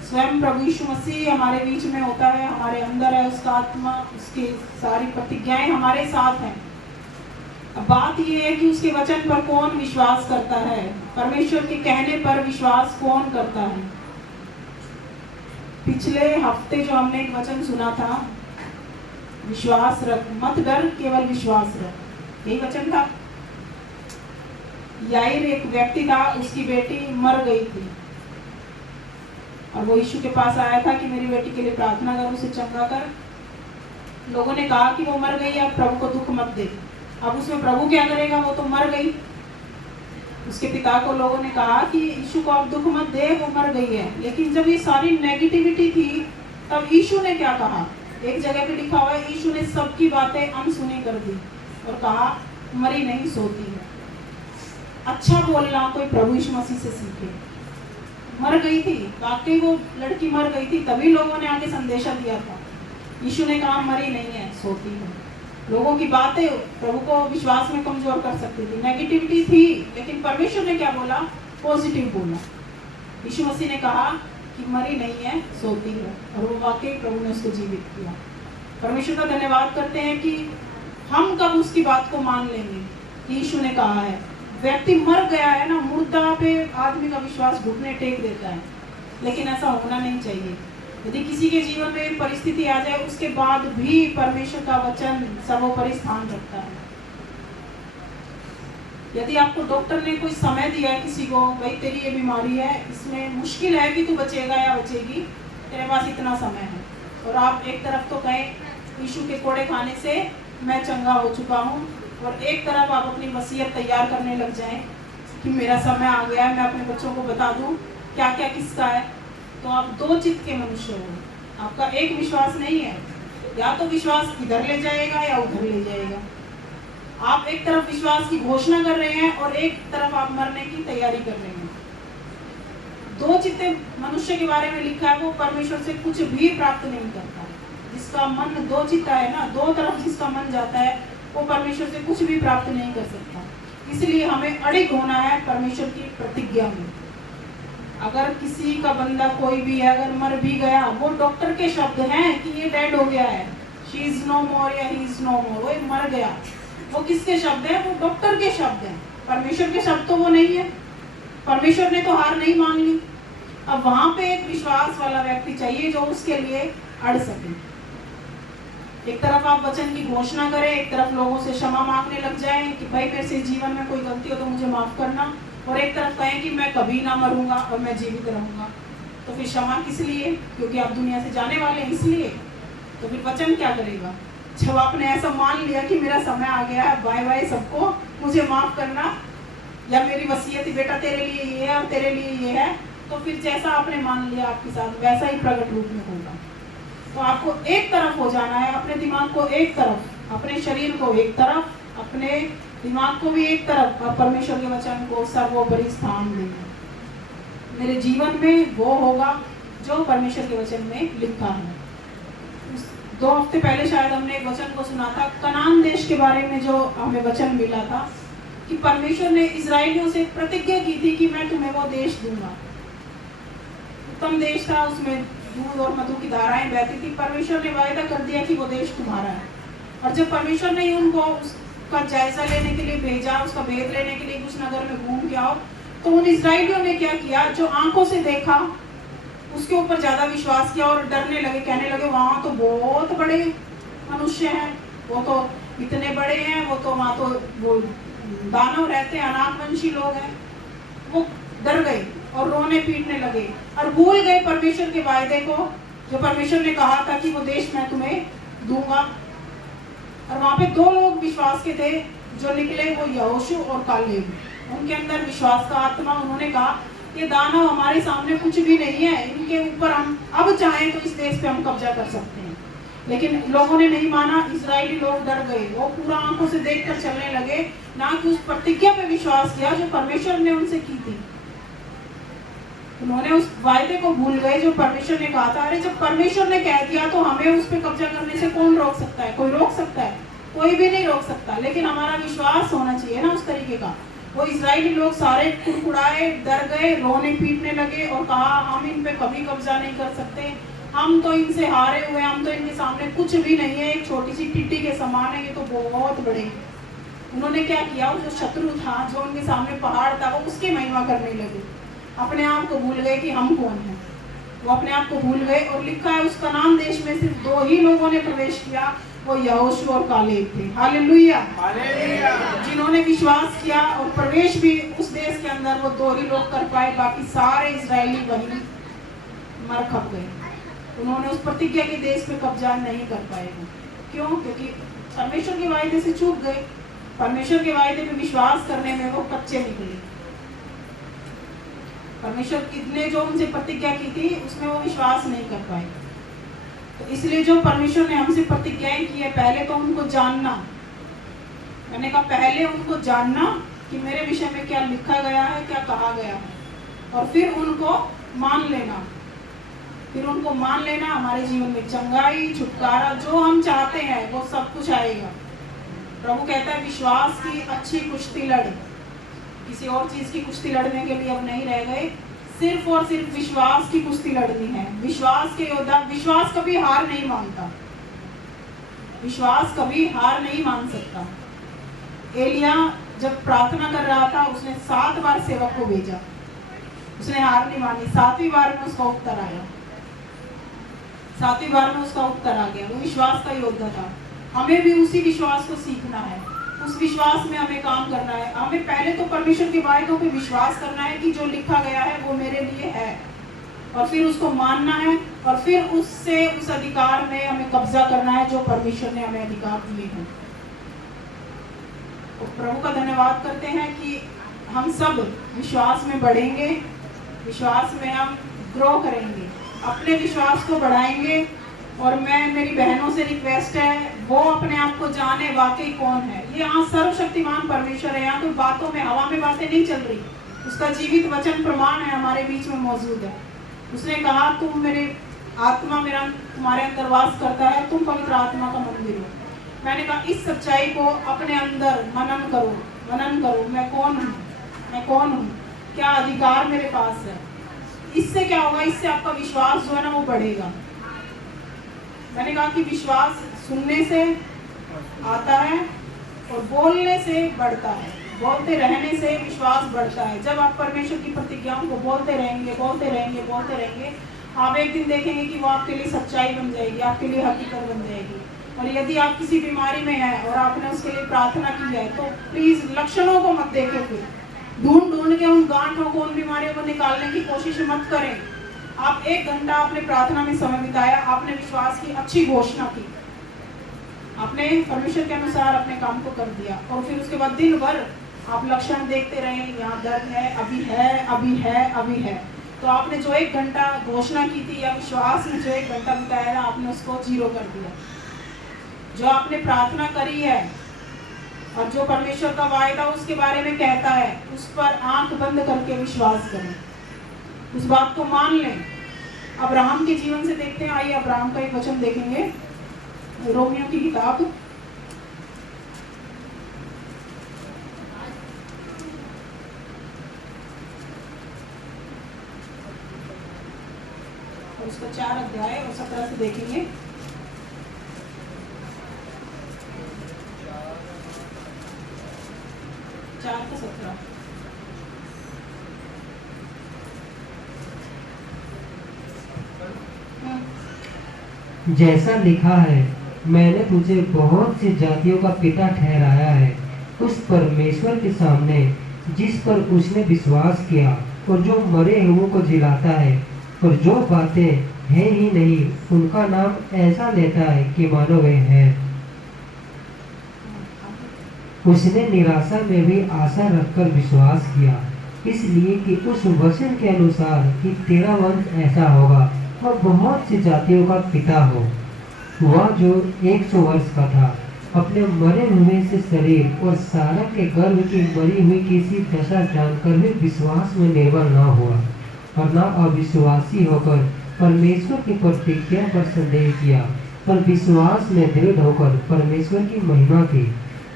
स्वयं प्रभु यीशु मसीह हमारे बीच में होता है, हमारे अंदर है उसका आत्मा, उसकी सारी प्रतिज्ञाएं हमारे साथ हैं। अब बात यह है कि उसके वचन पर कौन विश्वास करता है, परमेश्वर के कहने पर विश्वास कौन करता है। पिछले हफ्ते जो हमने एक वचन सुना था, विश्वास रख, मत डर, केवल विश्वास रख, यही वचन था। याईर एक व्यक्ति था, उसकी बेटी मर गई थी और वो यीशु के पास आया था कि मेरी बेटी के लिए प्रार्थना कर, उसे चंगा कर। लोगों ने कहा कि वो मर गई, अब प्रभु को दुख मत दे। अब उसमें प्रभु क्या करेगा, वो तो मर गई। उसके पिता को लोगों ने कहा कि यीशु को अब दुख मत दे, वो मर गई है। लेकिन जब ये सारी नेगेटिविटी थी, तब यीशु ने क्या कहा, एक जगह पे लिखा हुआ है, यीशु ने सबकी बातें अनसुनी कर दी और कहा मरी नहीं सोती है। अच्छा बोलना कोई प्रभु यीशु मसीह से सीखे। मर गई थी, वाकई वो लड़की मर गई थी, तभी लोगों ने आके संदेशा दिया था। यीशु ने कहा मरी नहीं है, सोती है। लोगों की बातें प्रभु को विश्वास में कमजोर कर सकती थी, नेगेटिविटी थी, लेकिन परमेश्वर ने क्या बोला, पॉजिटिव बोला। यीशु मसीह ने कहा कि मरी नहीं है, सोती है, और वो वाकई प्रभु ने उसको जीवित किया। परमेश्वर का धन्यवाद करते हैं कि हम कब उसकी बात को मान लेंगे कि यीशु ने कहा है। व्यक्ति मर गया है ना, मुर्दा पे आदमी का विश्वास घुटने टेक देता है, लेकिन ऐसा होना नहीं चाहिए। यदि किसी के जीवन में परिस्थिति आ जाए, उसके बाद भी परमेश्वर का वचन सर्वोपरि स्थान रखता है। यदि आपको डॉक्टर ने कोई समय दिया है किसी को, भाई तेरी ये बीमारी है, इसमें मुश्किल है कि तू बचेगा या बचेगी, तेरे पास इतना समय है, और आप एक तरफ तो कहें यीशु के कोड़े खाने से मैं चंगा हो चुका हूँ, और एक तरफ आप अपनी वसीयत तैयार करने लग जाएं कि मेरा समय आ गया है, मैं अपने बच्चों को बता दूं क्या क्या किसका है, तो आप दो चित्त के मनुष्य हो। आपका एक विश्वास नहीं है, या तो विश्वास इधर ले जाएगा या उधर ले जाएगा। आप एक तरफ विश्वास की घोषणा कर रहे हैं और एक तरफ आप मरने की तैयारी कर रहे हैं। दो चित्ते मनुष्य के बारे में लिखा है, वो परमेश्वर से कुछ भी प्राप्त नहीं करता। जिसका मन दो चित्ता है ना, दो तरफ जिसका मन जाता है, वो परमेश्वर से कुछ भी प्राप्त नहीं कर सकता। इसलिए हमें अड़िग होना है परमेश्वर की प्रतिज्ञा में। अगर किसी का बंदा कोई भी है, अगर मर भी गया, वो डॉक्टर के शब्द हैं कि ये डेड हो गया है, शी इज नो मोर या ही इज नो मोर, वो मर गया, वो किसके शब्द हैं, वो डॉक्टर के शब्द हैं। परमेश्वर के शब्द तो वो नहीं है। परमेश्वर ने तो हार नहीं मान ली। अब वहां पे एक विश्वास वाला व्यक्ति चाहिए जो उसके लिए अड़ सके। एक तरफ आप वचन की घोषणा करें, एक तरफ लोगों से क्षमा मांगने लग जाएं कि भाई मेरे से जीवन में कोई गलती हो तो मुझे माफ करना, और एक तरफ कहें कि मैं कभी ना मरूंगा और मैं जीवित रहूंगा। तो फिर क्षमा किस लिए, क्योंकि आप दुनिया से जाने वाले हैं इसलिए। तो फिर वचन क्या करेगा, जब आपने ऐसा मान लिया कि मेरा समय आ गया है, बाय बाय सबको, मुझे माफ करना, या मेरी वसीयत बेटा तेरे लिए ये है और तेरे लिए ये है, तो फिर जैसा आपने मान लिया आपके साथ वैसा ही प्रकट रूप में होगा। तो आपको एक तरफ हो जाना है, अपने दिमाग को एक तरफ, अपने शरीर को एक तरफ, अपने दिमाग को भी एक तरफ, और परमेश्वर के वचन को सर्वोपरि स्थान देना। मेरे जीवन में वो होगा जो परमेश्वर के वचन में लिखा है। 2 हफ्ते पहले शायद हमने एक वचन को सुना था, कनान देश के बारे में, जो हमें वचन मिला था कि परमेश्वर ने इजराइलियों से प्रतिज्ञा की थी कि मैं तुम्हें वो देश दूंगा। उत्तम देश था, उसमें दूध और मधु की धाराएं बहती थी। परमेश्वर ने वायदा कर दिया कि वो देश तुम्हारा है। और जब परमेश्वर ने उनको उसका जायजा लेने के लिए भेजा, उसका भेद लेने के लिए उस नगर में घूम के आओ, तो उन इजराइलियों ने क्या किया, जो आंखों से देखा उसके ऊपर ज्यादा विश्वास किया और डरने लगे, कहने लगे वहां तो बहुत बड़े मनुष्य हैं, वो तो इतने बड़े हैं, वो तो वहां तो वो दानव रहते हैं, अनाथवंशी लोग हैं। वो डर गए और रोने पीटने लगे और भूल गए परमेश्वर के वायदे को, जो परमेश्वर ने कहा था कि वो देश मैं तुम्हें दूंगा। और वहां पे 2 लोग विश्वास के थे जो निकले, वो यहोशू और कालेब। उनके अंदर विश्वास का आत्मा, उन्होंने कहा ये दानव हमारे सामने कुछ भी नहीं है, इनके ऊपर हम अब चाहें तो इस देश पे हम कब्जा कर सकते हैं। लेकिन लोगों ने नहीं माना, इजरायली लोग डर गए, वो पूरा आंखों से देखकर चलने लगे, ना कि उस प्रतिज्ञा पे विश्वास किया जो परमेश्वर ने उनसे की थी। उन्होंने उस वायदे को भूल गए जो परमेश्वर ने कहा था। अरे जब परमेश्वर ने कह दिया तो हमें उस पर कब्जा करने से कौन रोक सकता है, कोई रोक सकता है? कोई भी नहीं रोक सकता, लेकिन हमारा विश्वास होना चाहिए ना उस तरीके का। वो इजरायली लोग सारे कुड़कुड़ाए, डर गए, रोने पीटने लगे और कहा हम इन पे कभी कब्जा नहीं कर सकते, हम तो इनसे हारे हुए, हम तो इनके सामने कुछ भी नहीं है, एक छोटी सी टिड्डी के समान है, ये तो बहुत बड़े। उन्होंने क्या किया, वो जो शत्रु था, जो उनके सामने पहाड़ था, वो उसकी महिमा करने लगे, अपने आप को भूल गए कि हम कौन हैं। वो अपने आप को भूल गए और लिखा है उस कनान देश में सिर्फ 2 ही लोगों ने प्रवेश किया, वो यहोशू और कालेब थे। हालेलुया। जिन्होंने विश्वास किया और प्रवेश भी उस देश के अंदर वो 2 ही लोग कर पाए, बाकी सारे इजरायली वहीं मर खप गए। उन्होंने उस प्रतिज्ञा के देश पे कब्जा नहीं कर पाए। क्यों? क्योंकि परमेश्वर के वायदे से चूक गए, परमेश्वर के वायदे पे विश्वास करने में वो कच्चे निकले। परमेश्वर ने जो उनसे प्रतिज्ञा की थी उसमें वो विश्वास नहीं कर पाए। तो इसलिए जो परमेश्वर ने हमसे प्रतिज्ञाएं की है, पहले तो उनको जानना। मैंने कहा पहले उनको जानना कि मेरे विषय में क्या लिखा गया है, क्या कहा गया है, और फिर उनको मान लेना। फिर उनको मान लेना, हमारे जीवन में चंगाई, छुटकारा, जो हम चाहते हैं वो सब कुछ आएगा। प्रभु कहता है विश्वास की अच्छी कुश्ती लड़। किसी और चीज की कुश्ती लड़ने के लिए अब नहीं रह गए, सिर्फ और सिर्फ विश्वास की कुश्ती लड़नी है। विश्वास के योद्धा, विश्वास कभी हार नहीं मानता, विश्वास कभी हार नहीं मान सकता। एलिया जब प्रार्थना कर रहा था, उसने 7 बार सेवक को भेजा, उसने हार नहीं मानी। 7वीं बार में उसका उत्तर आया, 7वीं बार में उसका उत्तर आ गया। वो विश्वास का योद्धा था। हमें भी उसी विश्वास को सीखना है, उस विश्वास में हमें काम करना है। हमें पहले तो परमेश्वर के वायदों पे विश्वास करना है कि जो लिखा गया है वो मेरे लिए है, और फिर उसको मानना है, और फिर उससे उस अधिकार में हमें कब्जा करना है जो परमेश्वर ने हमें अधिकार दिए हैं। तो प्रभु का धन्यवाद करते हैं कि हम सब विश्वास में बढ़ेंगे, विश्वास में हम ग्रो करेंगे, अपने विश्वास को बढ़ाएंगे। और मेरी बहनों से रिक्वेस्ट है, वो अपने आप को जाने वाकई कौन है। ये यहाँ सर्वशक्तिमान परमेश्वर है, यहाँ तो बातों में, हवा में बातें नहीं चल रही, उसका जीवित वचन प्रमाण है, हमारे बीच में मौजूद है। उसने कहा तुम मेरे आत्मा मेरा तुम्हारे अंदर वास करता है, तुम पवित्र आत्मा का मंदिर हो। मैंने कहा इस सच्चाई को अपने अंदर मनन करो, मनन करो। मैं कौन हूँ, मैं कौन हूँ, क्या अधिकार मेरे पास है। इससे क्या होगा, इससे आपका विश्वास जो है ना वो बढ़ेगा। मैंने कहा कि विश्वास सुनने से आता है और बोलने से बढ़ता है, बोलते रहने से विश्वास बढ़ता है। जब आप परमेश्वर की प्रतिज्ञाओं को बोलते रहेंगे, बोलते रहेंगे, बोलते रहेंगे, आप एक दिन देखेंगे कि वो आपके लिए सच्चाई बन जाएगी, आपके लिए हकीकत बन जाएगी। और यदि आप किसी बीमारी में हैं और आपने उसके लिए प्रार्थना की है, तो प्लीज लक्षणों को मत देखें, फिर ढूंढ के उन गांठों को, उन बीमारियों को निकालने की कोशिश मत करें। आप 1 घंटा आपने प्रार्थना में समय बिताया, आपने विश्वास की अच्छी घोषणा की, आपने परमेश्वर के अनुसार अपने काम को कर दिया, और फिर उसके बाद दिन भर आप लक्षण देखते रहे, यहाँ दर्द है, अभी है, अभी है, अभी है। तो आपने जो 1 घंटा घोषणा की थी या विश्वास में जो 1 घंटा बिताया ना, आपने उसको 0 कर दिया। जो आपने प्रार्थना करी है और जो परमेश्वर का वायदा उसके बारे में कहता है, उस पर आंख बंद करके विश्वास करें, उस बात को मान लें। अब्राहम के जीवन से देखते हैं, आइए अब्राहम का एक वचन देखेंगे, रोमियो की किताब, और उसका 4 अध्याय और 17 से देखेंगे। जैसा लिखा है, मैंने तुझे बहुत सी जातियों का पिता ठहराया है, उस परमेश्वर के सामने जिस पर उसने विश्वास किया, और जो मरे हुओं को जिलाता है, और जो बातें हैं ही नहीं उनका नाम ऐसा लेता है कि मानो वे हैं। उसने निराशा में भी आशा रखकर विश्वास किया, इसलिए कि उस वचन के अनुसार कि तेरा वंश ऐसा होगा और बहुत सी जातियों का पिता हो। वह जो 100 वर्ष का था, अपने मरे हुए से शरीर और सारा के गर्भ की मरी हुई किसी दशा जानकर भी विश्वास में निर्भर न हुआ, और न अविश्वासी होकर परमेश्वर की प्रतिज्ञा पर संदेह किया, पर विश्वास में दृढ़ होकर परमेश्वर की महिमा की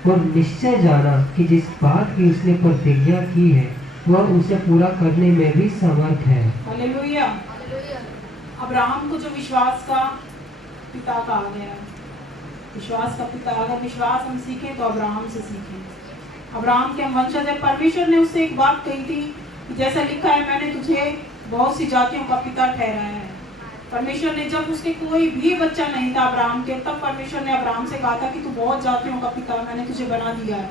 और निश्चय जाना कि जिस बात की उसने प्रतिज्ञा की है वह उसे पूरा करने में भी समर्थ है। हालेलुया। अब्राहम को जो विश्वास का पिता कहा गया है, विश्वास का पिता, अगर विश्वास हम सीखें तो अब्राहम से सीखें। अब्राहम के हम वंशज है। परमेश्वर ने उससे एक बात कही थी कि जैसा लिखा है, मैंने तुझे बहुत सी जातियों का पिता ठहराया है। परमेश्वर ने, जब उसके कोई भी बच्चा नहीं था अब्राहम के, तब परमेश्वर ने अब्राहम से कहा था कि तू बहुत जातियों का पिता मैंने तुझे बना दिया है।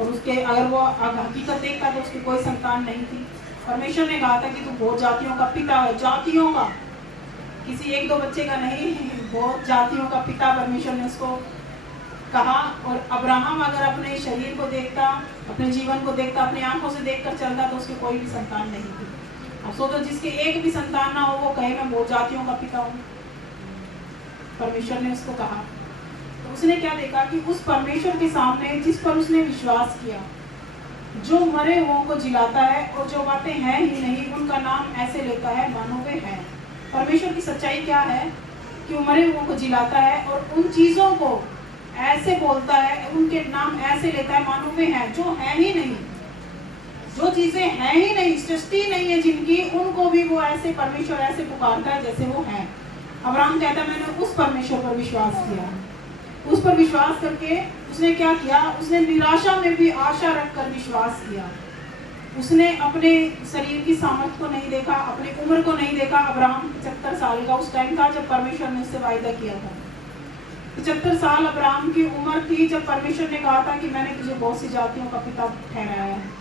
और उसके अगर वो हकीकत देखता तो उसकी कोई संतान नहीं थी। परमेश्वर ने कहा था कि तू बहुत जातियों का पिता है, जातियों का, किसी एक दो बच्चे का नहीं, बहुत जातियों का पिता परमेश्वर ने उसको कहा। और अब्राहम अगर अपने शरीर को देखता, अपने जीवन को देखता, अपनी आंखों से देखकर चलता तो उसकी कोई भी संतान नहीं थी। अब सोचो, जिसके एक भी संतान ना हो वो कहे मैं बहुत जातियों का पिता हूँ। परमेश्वर ने उसको कहा, तो उसने क्या देखा कि उस परमेश्वर के सामने जिस पर उसने विश्वास किया, जो मरे हुओं को जिलाता है और जो बातें हैं ही नहीं उनका नाम ऐसे लेता है मानो वे हैं। परमेश्वर की सच्चाई क्या है कि वो मरे हुओं को जिलाता है और उन चीजों को ऐसे बोलता है, उनके नाम ऐसे लेता है मानो वे हैं, जो है ही नहीं, जो चीजें हैं ही नहीं, सृष्टि नहीं है जिनकी, उनको भी वो ऐसे, परमेश्वर ऐसे पुकारता है जैसे वो है। अब्राहम कहता है मैंने उस परमेश्वर पर विश्वास किया। उस पर विश्वास करके उसने क्या किया, उसने निराशा में भी आशा रखकर विश्वास किया। उसने अपने शरीर की सामर्थ्य को नहीं देखा, अपनी उम्र को नहीं देखा। अब्राहम 75 साल का उस टाइम था जब परमेश्वर ने उससे वायदा किया था। 75 साल अब्राहम की उम्र थी जब परमेश्वर ने कहा था कि मैंने तुझे बहुत सी जातियों का पिता ठहराया है।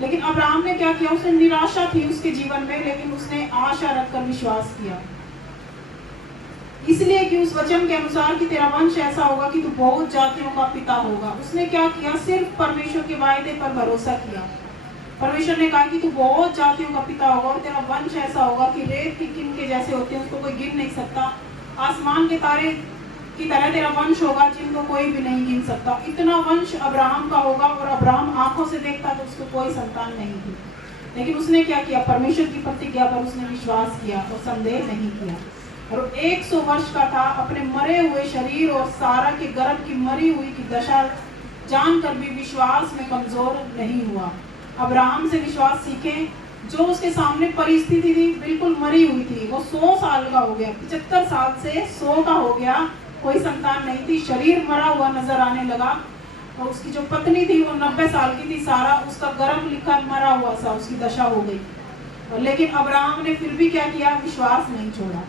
लेकिन अब्राहम ने क्या किया, उसने निराशा थी उसके जीवन में, लेकिन उसने आशा रखकर विश्वास किया, इसलिए कि उस वचन के अनुसार कि तेरा वंश ऐसा होगा कि तू बहुत जातियों का पिता होगा। उसने क्या किया, सिर्फ परमेश्वर के वायदे पर भरोसा किया। परमेश्वर ने कहा कि तू बहुत जातियों का पिता होगा और तेरा वंश ऐसा होगा कि रेत की किन के जैसे होते हैं, उसको कोई गिन नहीं सकता। आसमान के तारे की तरह तेरा वंश होगा जिनको कोई भी नहीं गिन सकता। इतना वंश अब्राहम का होगा। और अब्राहम आंखों से देखता तो उसको कोई संतान नहीं थी, लेकिन उसने क्या किया, परमेश्वर की प्रतिज्ञा पर उसने विश्वास किया और संदेह नहीं किया। और 100 वर्ष का था, अपने मरे हुए शरीर और सारा के गर्भ की मरी हुई की दशा जानकर भी विश्वास में कमजोर नहीं हुआ। अब्राहम से विश्वास सीखें। जो उसके सामने परिस्थिति थी बिल्कुल मरी हुई थी, वो 100 साल का हो गया, 75 साल से 100 का हो गया, कोई संतान नहीं थी, शरीर मरा हुआ नजर आने लगा। और उसकी जो पत्नी थी वो 90 साल की थी, सारा उसका गर्भ लिखा मरा हुआ सा, उसकी दशा हो गई। और लेकिन अब्राहम ने फिर भी क्या किया, विश्वास नहीं छोड़ा।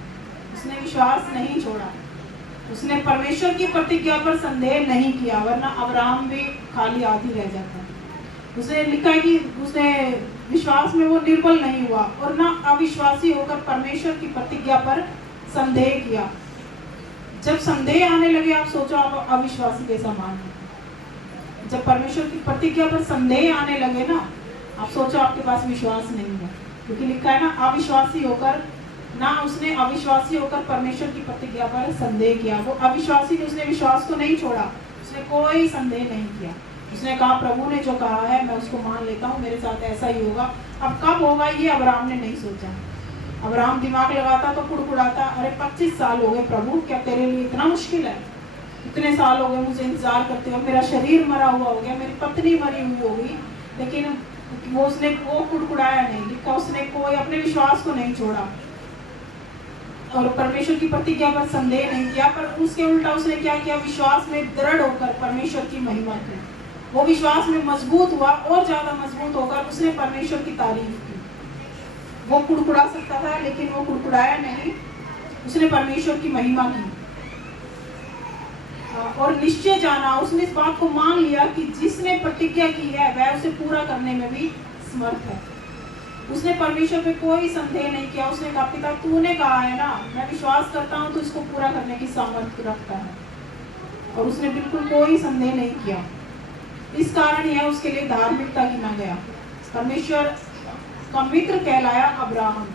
उसने विश्वास नहीं छोड़ा, उसने परमेश्वर की प्रतिज्ञा पर संदेह नहीं किया, वरना अब्राहम भी खाली आदि रह जाता। उसने लिखा है कि उसने विश्वास में वो निर्बल नहीं हुआ और ना अविश्वासी होकर परमेश्वर की प्रतिज्ञा पर संदेह किया। जब संदेह आने लगे, आप सोचो आप अविश्वासी के समान है। जब परमेश्वर की प्रतिज्ञा पर संदेह आने लगे ना, आप सोचो आपके पास विश्वास नहीं है, क्योंकि लिखा है ना अविश्वासी होकर, ना उसने अविश्वासी होकर परमेश्वर की प्रतिज्ञा पर संदेह किया। वो अविश्वासी ने, उसने विश्वास को नहीं छोड़ा, उसने कोई संदेह नहीं किया। उसने कहा प्रभु ने जो कहा है मैं उसको मान लेता हूँ, मेरे साथ ऐसा ही होगा। अब कब होगा ये अब्राहम ने नहीं सोचा। अब्राहम दिमाग लगाता तो कुड़कुड़ाता, अरे 25 साल हो गए प्रभु, क्या तेरे लिए इतना मुश्किल है? इतने साल हो गए मुझे इंतजार करते हुए, मेरा शरीर मरा हुआ हो गया, मेरी पत्नी मरी हुई होगी। लेकिन वो कुड़कुड़ाया नहीं, लिखा उसने कोई अपने विश्वास को नहीं छोड़ा और परमेश्वर की प्रतिज्ञा पर संदेह नहीं किया, पर उसके उल्टा उसने क्या किया, विश्वास में दृढ़ होकर परमेश्वर की महिमा की। वो विश्वास में मजबूत हुआ और ज्यादा मजबूत होकर उसने परमेश्वर की तारीफ की। वो कुड़कुड़ा सकता था लेकिन वो कुड़कुड़ाया नहीं, उसने परमेश्वर की महिमा की और निश्चय जाना, उसने इस बात को मान लिया कि जिसने प्रतिज्ञा की है वह उसे पूरा करने में भी समर्थ है। उसने परमेश्वर पे कोई संदेह नहीं किया। उसने कहा पिता तूने कहा है ना, मैं विश्वास करता हूँ तो इसको पूरा करने की सामर्थ्य रखता है। और उसने बिल्कुल कोई संदेह नहीं किया। इस कारण यह उसके लिए धार्मिकता गिना गया। परमेश्वर का मित्र कहलाया अब्राहम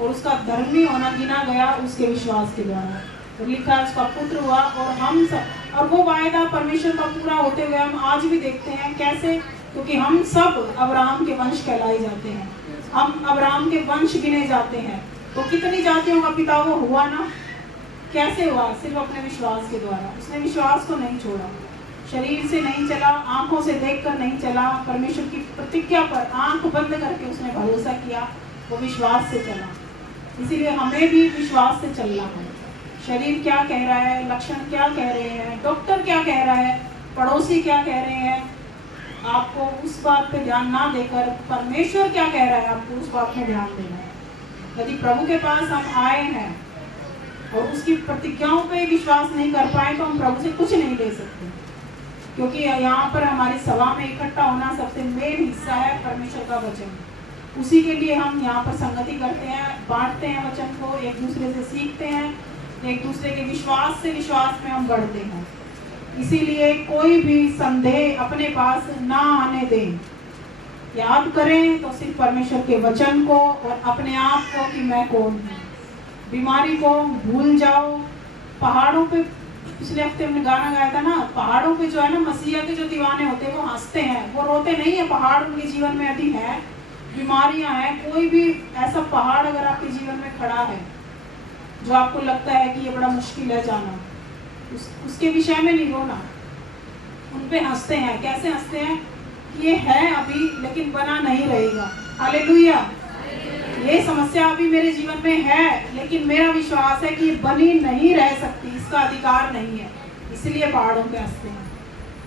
और उसका धर्मी होना गिना गया उसके विश्वास के द्वारा। तो लिखा है उसका पुत्र हुआ। और हम सब, और वो वायदा परमेश्वर का पूरा होते हुए हम आज भी देखते हैं। कैसे? क्योंकि हम सब अब्राहम के वंश कहलाए जाते हैं, हम अब्राहम के वंश गिने जाते हैं। तो कितनी जातियों का पिता वो हुआ ना, कैसे हुआ? सिर्फ अपने विश्वास के द्वारा। उसने विश्वास को नहीं छोड़ा, शरीर से नहीं चला, आंखों से देखकर नहीं चला, परमेश्वर की प्रतिज्ञा पर आंख बंद करके उसने भरोसा किया, वो विश्वास से चला। इसीलिए हमें भी विश्वास से चलना है। शरीर क्या कह रहा है, लक्षण क्या कह रहे हैं, डॉक्टर क्या कह रहा है, पड़ोसी क्या कह रहे हैं, आपको उस बात पे ध्यान ना देकर परमेश्वर क्या कह रहा है, आपको उस बात में ध्यान देना है। यदि प्रभु के पास हम आए हैं और उसकी प्रतिज्ञाओं पे विश्वास नहीं कर पाए तो हम प्रभु से कुछ नहीं ले सकते, क्योंकि यहाँ पर हमारी सभा में इकट्ठा होना सबसे मेन हिस्सा है परमेश्वर का वचन। उसी के लिए हम यहाँ पर संगति करते हैं, बांटते हैं वचन को, एक दूसरे से सीखते हैं, एक दूसरे के विश्वास से विश्वास में हम बढ़ते हैं। इसीलिए कोई भी संदेह अपने पास ना आने दें। याद करें तो सिर्फ परमेश्वर के वचन को और अपने आप को कि मैं कौन हूँ। बीमारी को भूल जाओ। पहाड़ों पे, पिछले हफ्ते हमने गाना गाया था ना, पहाड़ों पे जो है ना मसीहा के जो दीवाने होते हैं वो हंसते हैं, वो रोते नहीं है। पहाड़ उनके जीवन में यदि है, बीमारियां हैं, कोई भी ऐसा पहाड़ अगर आपके जीवन में खड़ा है जो आपको लगता है कि ये बड़ा मुश्किल है जाना, उसके विषय में नहीं रोना, उन पे हंसते हैं। कैसे हंसते हैं? ये है अभी लेकिन बना नहीं रहेगा। हालेलुया। ये समस्या अभी मेरे जीवन में है लेकिन मेरा विश्वास है कि ये बनी नहीं रह सकती, इसका अधिकार नहीं है, इसलिए पहाड़ों पे हंसते हैं,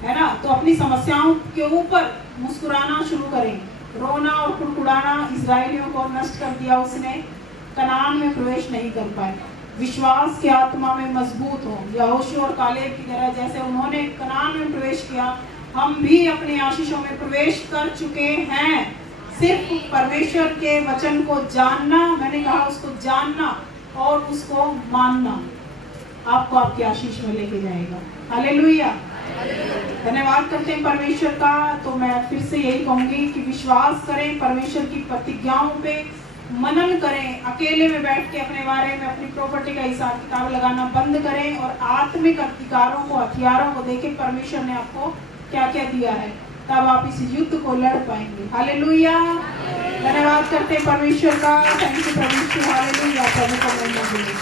है ना। तो अपनी समस्याओं के ऊपर मुस्कुराना शुरू करें। रोना और कुड़कुड़ाना इजराइलियों को नष्ट कर दिया उसने, कनान में प्रवेश नहीं कर पाए। विश्वास की आत्मा में मजबूत हो, यहोशू और कालेब की तरह, जैसे उन्होंने कनान में प्रवेश किया, हम भी अपनी आशीषों में प्रवेश कर चुके हैं। सिर्फ परमेश्वर के वचन को जानना, मैंने कहा उसको जानना और उसको मानना आपको आपकी आशीष में लेके जाएगा। हालेलुया। धन्यवाद करते हैं परमेश्वर का। तो मैं फिर से यही कहूंगी कि विश्वास करें, परमेश्वर की प्रतिज्ञाओं पे मनन करें। अकेले में बैठ के अपने बारे में, अपनी प्रॉपर्टी का हिसाब किताब लगाना बंद करें और आत्मिक अधिकारों को, हथियारों को देखें परमेश्वर ने आपको क्या क्या दिया है, तब आप इस युद्ध को लड़ पाएंगे। हालेलुया। धन्यवाद करते हैं परमेश्वर का। Thank you Prabhu. हालेलुया। प्रभु को महिमा दें।